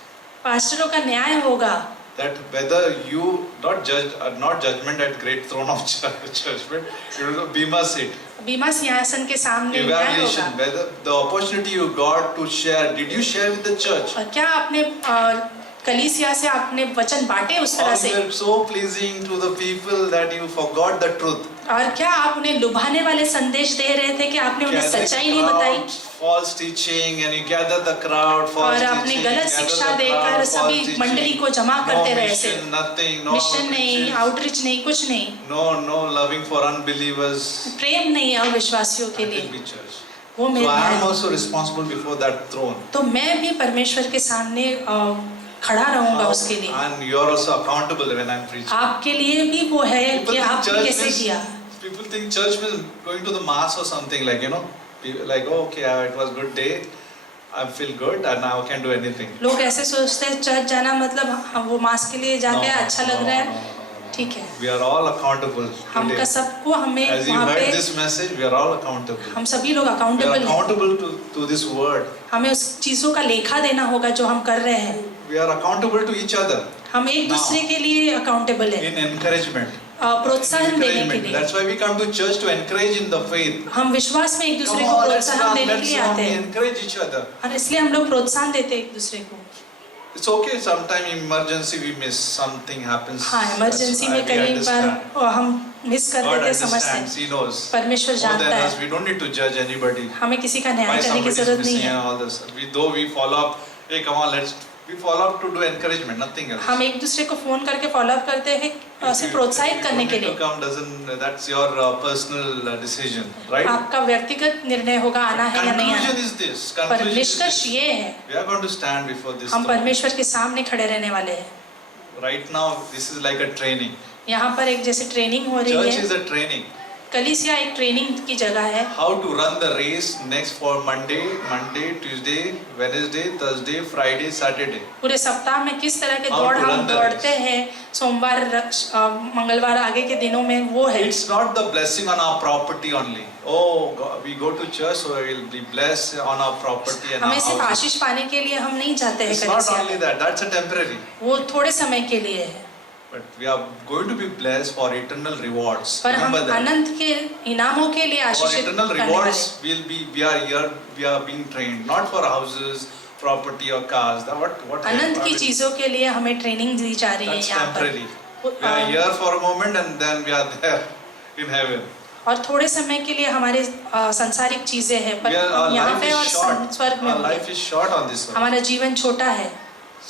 पास्टरों का न्याय होगा That whether you not judgment at great throne of judgment, it will be bema seat. बीमा सिंहासन के सामने न्याय Evaluation, होगा। whether the opportunity you got to share, did you share with the church? और क्या आपने कलीसिया से आपने वचन बांटे उस Or तरह you से, were so pleasing to the people that you forgot the truth? और क्या आप उन्हें लुभाने वाले संदेश दे रहे थे कि आपने उन्हें Gathering सच्चाई नहीं बताई। crowds false teaching and you gather the crowd, false और अपनी teaching, गलत gather शिक्षा the देकर crowd, सभी false teaching. मंडली को जमा No करते रहे थे। mission, nothing, no मिशन नहीं, outreaches, आउटरीच नहीं, कुछ नहीं, no loving for unbelievers. प्रेम नहीं है अविश्वासियों के That will लिए। be church. वो So मेरे I am भाई। also responsible before that throne. तो मैं भी परमेश्वर के सामने खड़ा रहूंगा उसके लिए। And you are also accountable when I am preaching. आपके लिए भी वो है People कि think आपने church कैसे means- किया। People think church means going to the mass or something, like, you know, people like, oh, okay, it was good day, I feel good and now I can do anything. लोग ऐसे सोचते हैं church जाना मतलब हम वो मास के लिए जाके अच्छा लग रहा है, ठीक है। We are all accountable हमका today. सबको हमें As you वहाँ heard पे this message, we are all accountable. हम सभी लोग We are अकाउंटेबल हैं। accountable to this word. हमें उस चीजों का लेखा देना होगा जो हम कर रहे हैं। We are accountable to each other हम एक दूसरे के लिए अकाउंटेबल है, in encouragement. प्रोत्साहन देने के Encouragement. लिए। That's why we come to church to encourage in the faith. हम विश्वास में एक दूसरे Come को on, let's प्रोत्साहन run, देने के let's लिए run, आते we हैं encourage each other. और इसलिए हम लोग प्रोत्साहन देते हैं एक दूसरे को। It's okay, sometime emergency we miss, something happens. हाँ, इमरजेंसी में We कई understand. बार हम मिस कर God देते हैं, समझते understands, हैं। He knows. परमेश्वर More जानता than us, है, we don't need to judge anybody. हमें किसी का Why न्याय करने की somebody is जरूरत नहीं missing है। and all this. Though we follow up, hey, come on, we follow up to do encouragement, nothing else. हम एक दूसरे को फोन करके फॉलो अप करते हैं सिर्फ प्रोत्साहित करने के लिए। Come that's your personal decision, right? आपका व्यक्तिगत निर्णय होगा आना है या नहीं Conclusion आना। is this. पर Conclusion is निष्कर्ष this. ये है, We are going to stand before this. हम throne. परमेश्वर के सामने खड़े रहने वाले हैं। Right now, this is like a training. यहाँ पर एक जैसे ट्रेनिंग हो रही Church है, is a training. कलीसिया एक ट्रेनिंग की जगह है। How to run the race next for Monday, Tuesday, Wednesday, Thursday, Friday, Saturday. पूरे सप्ताह में किस तरह के How दौड़ to हम run the दौड़ते हैं, सोमवार मंगलवार आगे के दिनों में वो है। It's not the blessing on our property only. Oh, God, we go to church, so we will be blessed on our property and our हमें सिर्फ houses. आशीष पाने के लिए हम नहीं जाते हैं It's not कलीसिया only में, that. That's a temporary. वो थोड़े समय के लिए है, But we are going to be blessed for eternal rewards. पर हम Remember that. अनंत के इनामों के लिए For आशीषित eternal करने वाले। rewards, we are here. We are being trained, not for houses, property or cars. What? अनंत की चीजों के लिए हमें ट्रेनिंग दी जा रही है That's यहाँ पर। temporary. We are here for a moment and then we are there in heaven. और थोड़े समय के लिए हमारे सांसारिक चीजें हैं, पर Our यहाँ life पे और is short. स्वर्ग में Our होंगे। life is short on this earth. हमारा जीवन छोटा है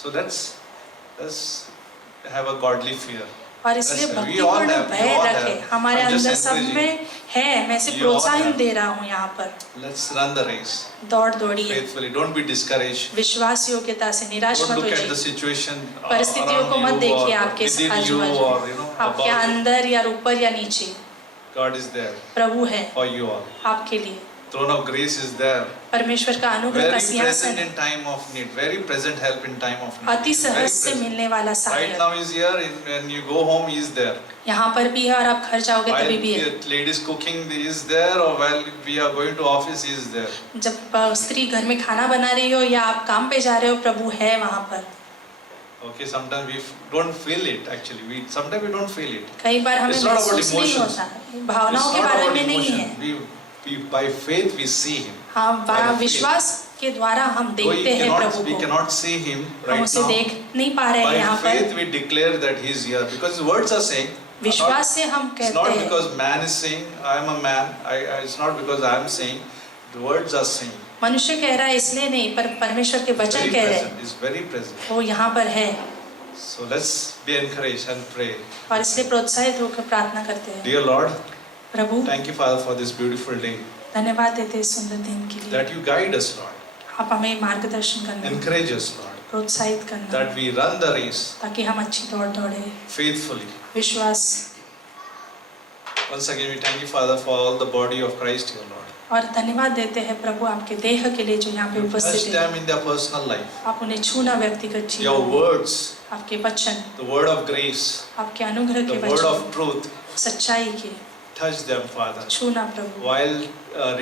So let's have a godly fear. और इसलिए Yes, we भक्तिपूर्ण all have, we भय all रखे have. हमारे I'm just अंदर सब encouraging. में है। मैं सिर्फ We all प्रोत्साहन have. दे रहा हूँ यहाँ पर। Let's run the race दौड़ दौड़िए, faithfully. Don't be discouraged. विश्वास योग्यता से निराश Don't मत look at the होइए। situation परिस्थितियों को मत around you देखिए or आपके within आजू you बाजू, or आपके above. अंदर या ऊपर या नीचे God is there प्रभु है for you all. आपके लिए। Throne of grace is there. परमेश्वर का अनुग्रह Very का present सिंहासन in time of need. Very present help in time of need. अति Very सहज से present. मिलने वाला Right सहायक now he's here. When you go home, he is there. यहाँ पर भी है और आप घर जाओगे While तभी भी है। the ladies cooking, he is there. Or while we are going to office, he is there. जब स्त्री घर में खाना बना रही हो या आप काम पे जा रहे हो, प्रभु है वहाँ पर। Okay, sometimes we don't feel it. Actually, sometimes we don't feel it. कई बार हमें It's not about महसूस नहीं emotions. होता, भावनाओं It's के not बारे about में नहीं emotion. है। By faith we see him. हाँ, By faith. विश्वास के द्वारा हम Though देखते हैं प्रभु we को। cannot see him हम right उसे now. देख नहीं पा रहे हैं By यहाँ पर। faith we declare that he is here because his words are saying. विश्वास से हम It's कहते not हैं, because man is saying, I am a man. It's not because I am saying. The words are saying. मनुष्य कह रहा है इसलिए नहीं, पर परमेश्वर के वचन Very कह रहे हैं, present. It's very present. वो यहाँ पर है। So let's be encouraged and pray. और इसलिए प्रोत्साहित होकर प्रार्थना करते हैं। Dear Lord, Prabhu thank you, Father, for this beautiful day. धन्यवाद देते हैं इस सुंदर दिन के लिए। That you guide us, Lord. आप हमें मार्गदर्शन करना, Encourage us, Lord. प्रोत्साहित करना, That we run the race ताकि हम अच्छी दौड़ दौड़े। faithfully. विश्वास। Once again, we thank you, Father, for all the body of Christ, your Lord. और धन्यवाद देते हैं प्रभु आपके देह के लिए जो यहाँ पे Touch उपस्थित है। them in their personal life. आप उन्हें छूना व्यक्तिगत Your जीवन, words, आपके वचन, the word of grace, आपके अनुग्रह the के word वचन, of truth, सच्चाई के touch them, Father. छूना प्रभु। While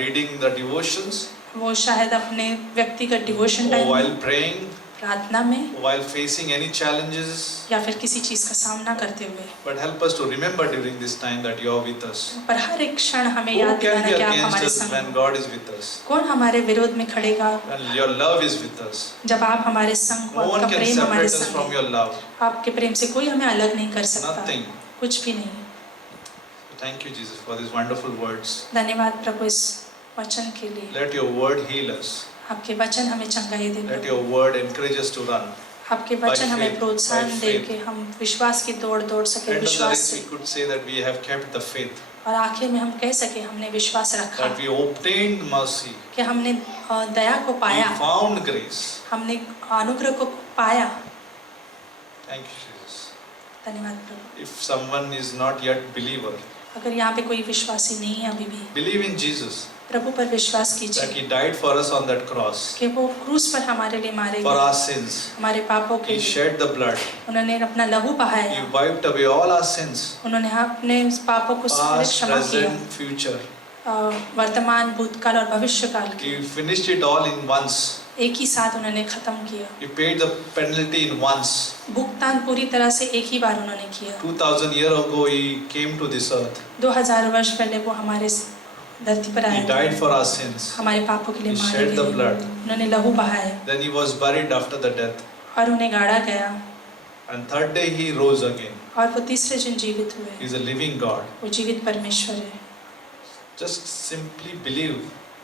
reading the devotions, वो शायद अपने व्यक्तिगत डिवोशन or टाइम while में, praying, प्रार्थना में, while facing any challenges, या फिर किसी चीज का सामना करते हुए, but help us to remember during this time that you are with us. पर हर एक क्षण हमें Who याद can दिलाना be कि आप against हमारे us संग when हैं। God is with us? कौन हमारे विरोध में खड़ेगा When your love is with us. जब आप हमारे संग हो, No one आपका can प्रेम हमारे separate us संग from है। your love. आपके प्रेम से कोई हमें अलग नहीं कर सकता, Nothing. कुछ भी नहीं। Thank you, Jesus, for these wonderful words. धन्यवाद प्रभु इस वचन के लिए। Let your word heal us. आपके वचन हमें चंगाई दे Let Prabhu. your word encourage us to run. आपके by वचन हमें faith, प्रोत्साहन by दे faith. के हम विश्वास की दौड़ सके, End of the विश्वास race, से। we could say that we have kept the faith, और आखिर में हम कह सके हमने विश्वास रखा, that we obtained mercy, कि हमने दया को we पाया, found grace. हमने अनुग्रह को पाया। Thank you, Jesus. धन्यवाद प्रभु। If someone is not yet believer, अगर यहाँ पे कोई विश्वासी नहीं है अभी भी, believe in Jesus, प्रभु पर विश्वास that कीजिए He died for us on that cross, कि वो क्रूस पर हमारे लिए मारे for गए, our sins. हमारे पापों के He लिए। shed the blood. उन्होंने अपना लहू He बहाया, wiped away all our sins, उन्होंने अपने पापों को सारे past, क्षमा किया, present, future. वर्तमान, भूतकाल और भविष्य काल He के finished it all in once. एक ही साथ उन्होंने खत्म किया। He paid the penalty in once. भुगतान पूरी तरह से एक ही बार उन्होंने किया। 2000 years ago, He came to this earth. 2000 वर्ष पहले वो हमारे धरती पर He आए, died for our sins. हमारे पापों के लिए He मारे shed the गए, blood. उन्होंने लहू बहाया Then He was buried after the death. और उन्हें गाड़ा गया, And third day He rose again. और वो तीसरे दिन जीवित हुए। He is a living God. वो जीवित परमेश्वर है। Just simply believe.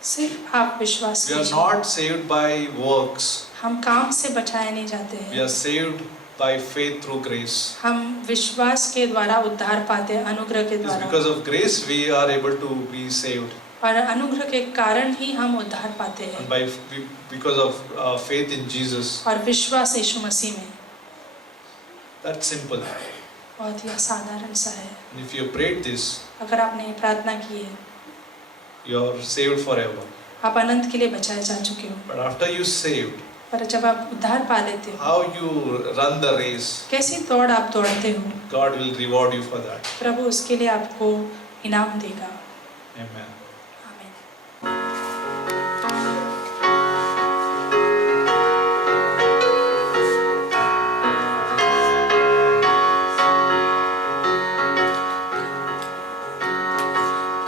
सिर्फ आप विश्वास We are कीजिए। not saved by works. हम काम से बचाए नहीं जाते We हैं, are saved by faith through grace. हम विश्वास के द्वारा उद्धार पाते हैं, अनुग्रह के It is द्वारा। because of grace we are able to be saved. और अनुग्रह के कारण ही हम उद्धार पाते हैं, And because of faith in Jesus. और विश्वास यीशु मसीह में। That's simple. बहुत ही साधारण सा है। And if you prayed this, अगर आपने ये प्रार्थना की है, you are saved forever. आप अनंत के लिए बचाए जा चुके हो। But after you saved, पर जब आप उद्धार पा लेते हो, how you run the race, कैसी दौड़ आप दौड़ते हो, God will reward you for that. प्रभु उसके लिए आपको इनाम देगा। Amen. आमीन।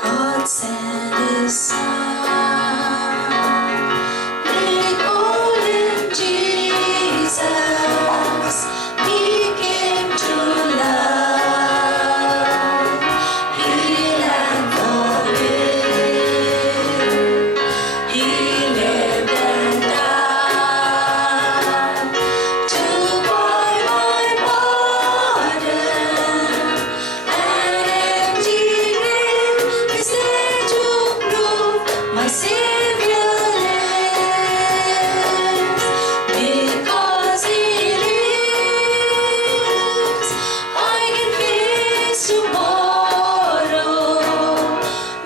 God sent His Son, made all in Jesus. He came to love, heal and forgive. He lived and died to buy my pardon, and empty grave is there to prove my Savior lives. Because He lives, I can face tomorrow.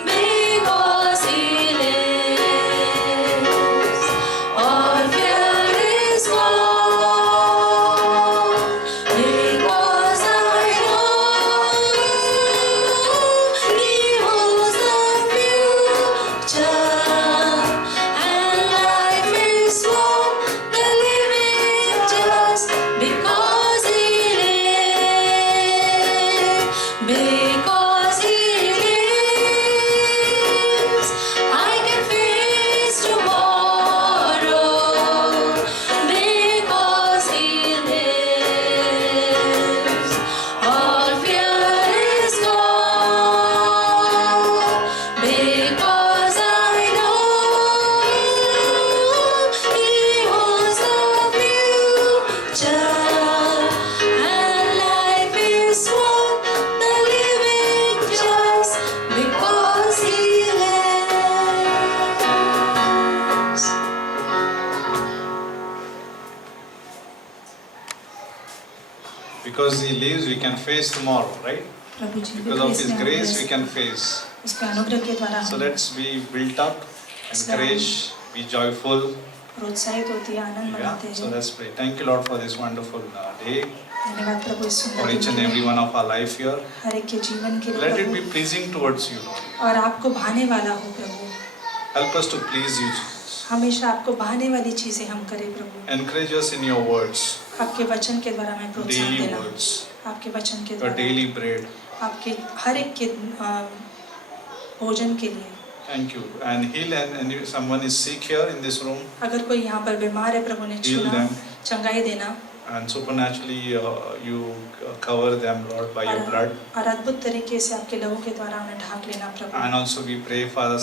Because He lives, all fear is gone. Because I know He holds the future, and life is worth the living just because He lives. Because He lives, I can face tomorrow. Because He lives, all fear is gone. Because I know He holds the future, and life is worth the living just because He lives. Because He lives, we can face tomorrow, right? Prabhu ji Because of His grace, we can face. उसके अनुग्रह के द्वारा So हम let's be built up, encouraged, be joyful. प्रोत्साहित होती है, आनंद Yeah. मनाते So हैं। let's pray. Thank you, Lord, for this wonderful day, धन्यवाद प्रभु इस for सुंदर each and दिन के every लिए, one of our life here. हर एक के जीवन के लिए Let it be Prabhu, pleasing towards you, Lord. और आपको भाने वाला हो प्रभु। Help us to please you, Jesus. हमेशा आपको भाने वाली चीजें हम करें प्रभु। Encourage us in your words, आपके वचन के द्वारा हमें प्रोत्साहन daily देना, words, आपके वचन के your द्वारा, daily bread. आपके हर एक के भोजन के लिए। Thank you. And heal and if someone is sick here in this room, अगर कोई यहाँ पर बीमार है प्रभु ने Heal छूना, them. चंगाई देना, and supernaturally you cover them, Lord, by your blood. और अद्भुत तरीके से आपके लोगों के द्वारा उन्हें ढाक लेना प्रभु। And also we pray, Father,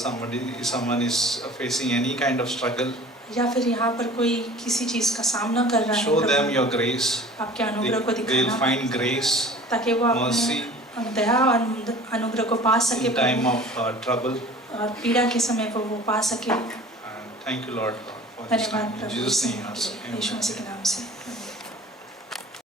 someone is facing any kind of struggle. या फिर यहाँ पर कोई किसी चीज का सामना कर रहा है Show them Prabhu, your grace. आपके अनुग्रह को They'll दिखाना find grace, ताकि वो mercy अपने दया और अनुग्रह को पा सके in time Prabhu, of trouble. और पीड़ा के समय को वो पा सके। And thank you, Lord, for this धन्यवाद time. In प्रभु, Jesus' इस name, समय के लिए, Amen. यीशु मसीह के नाम से।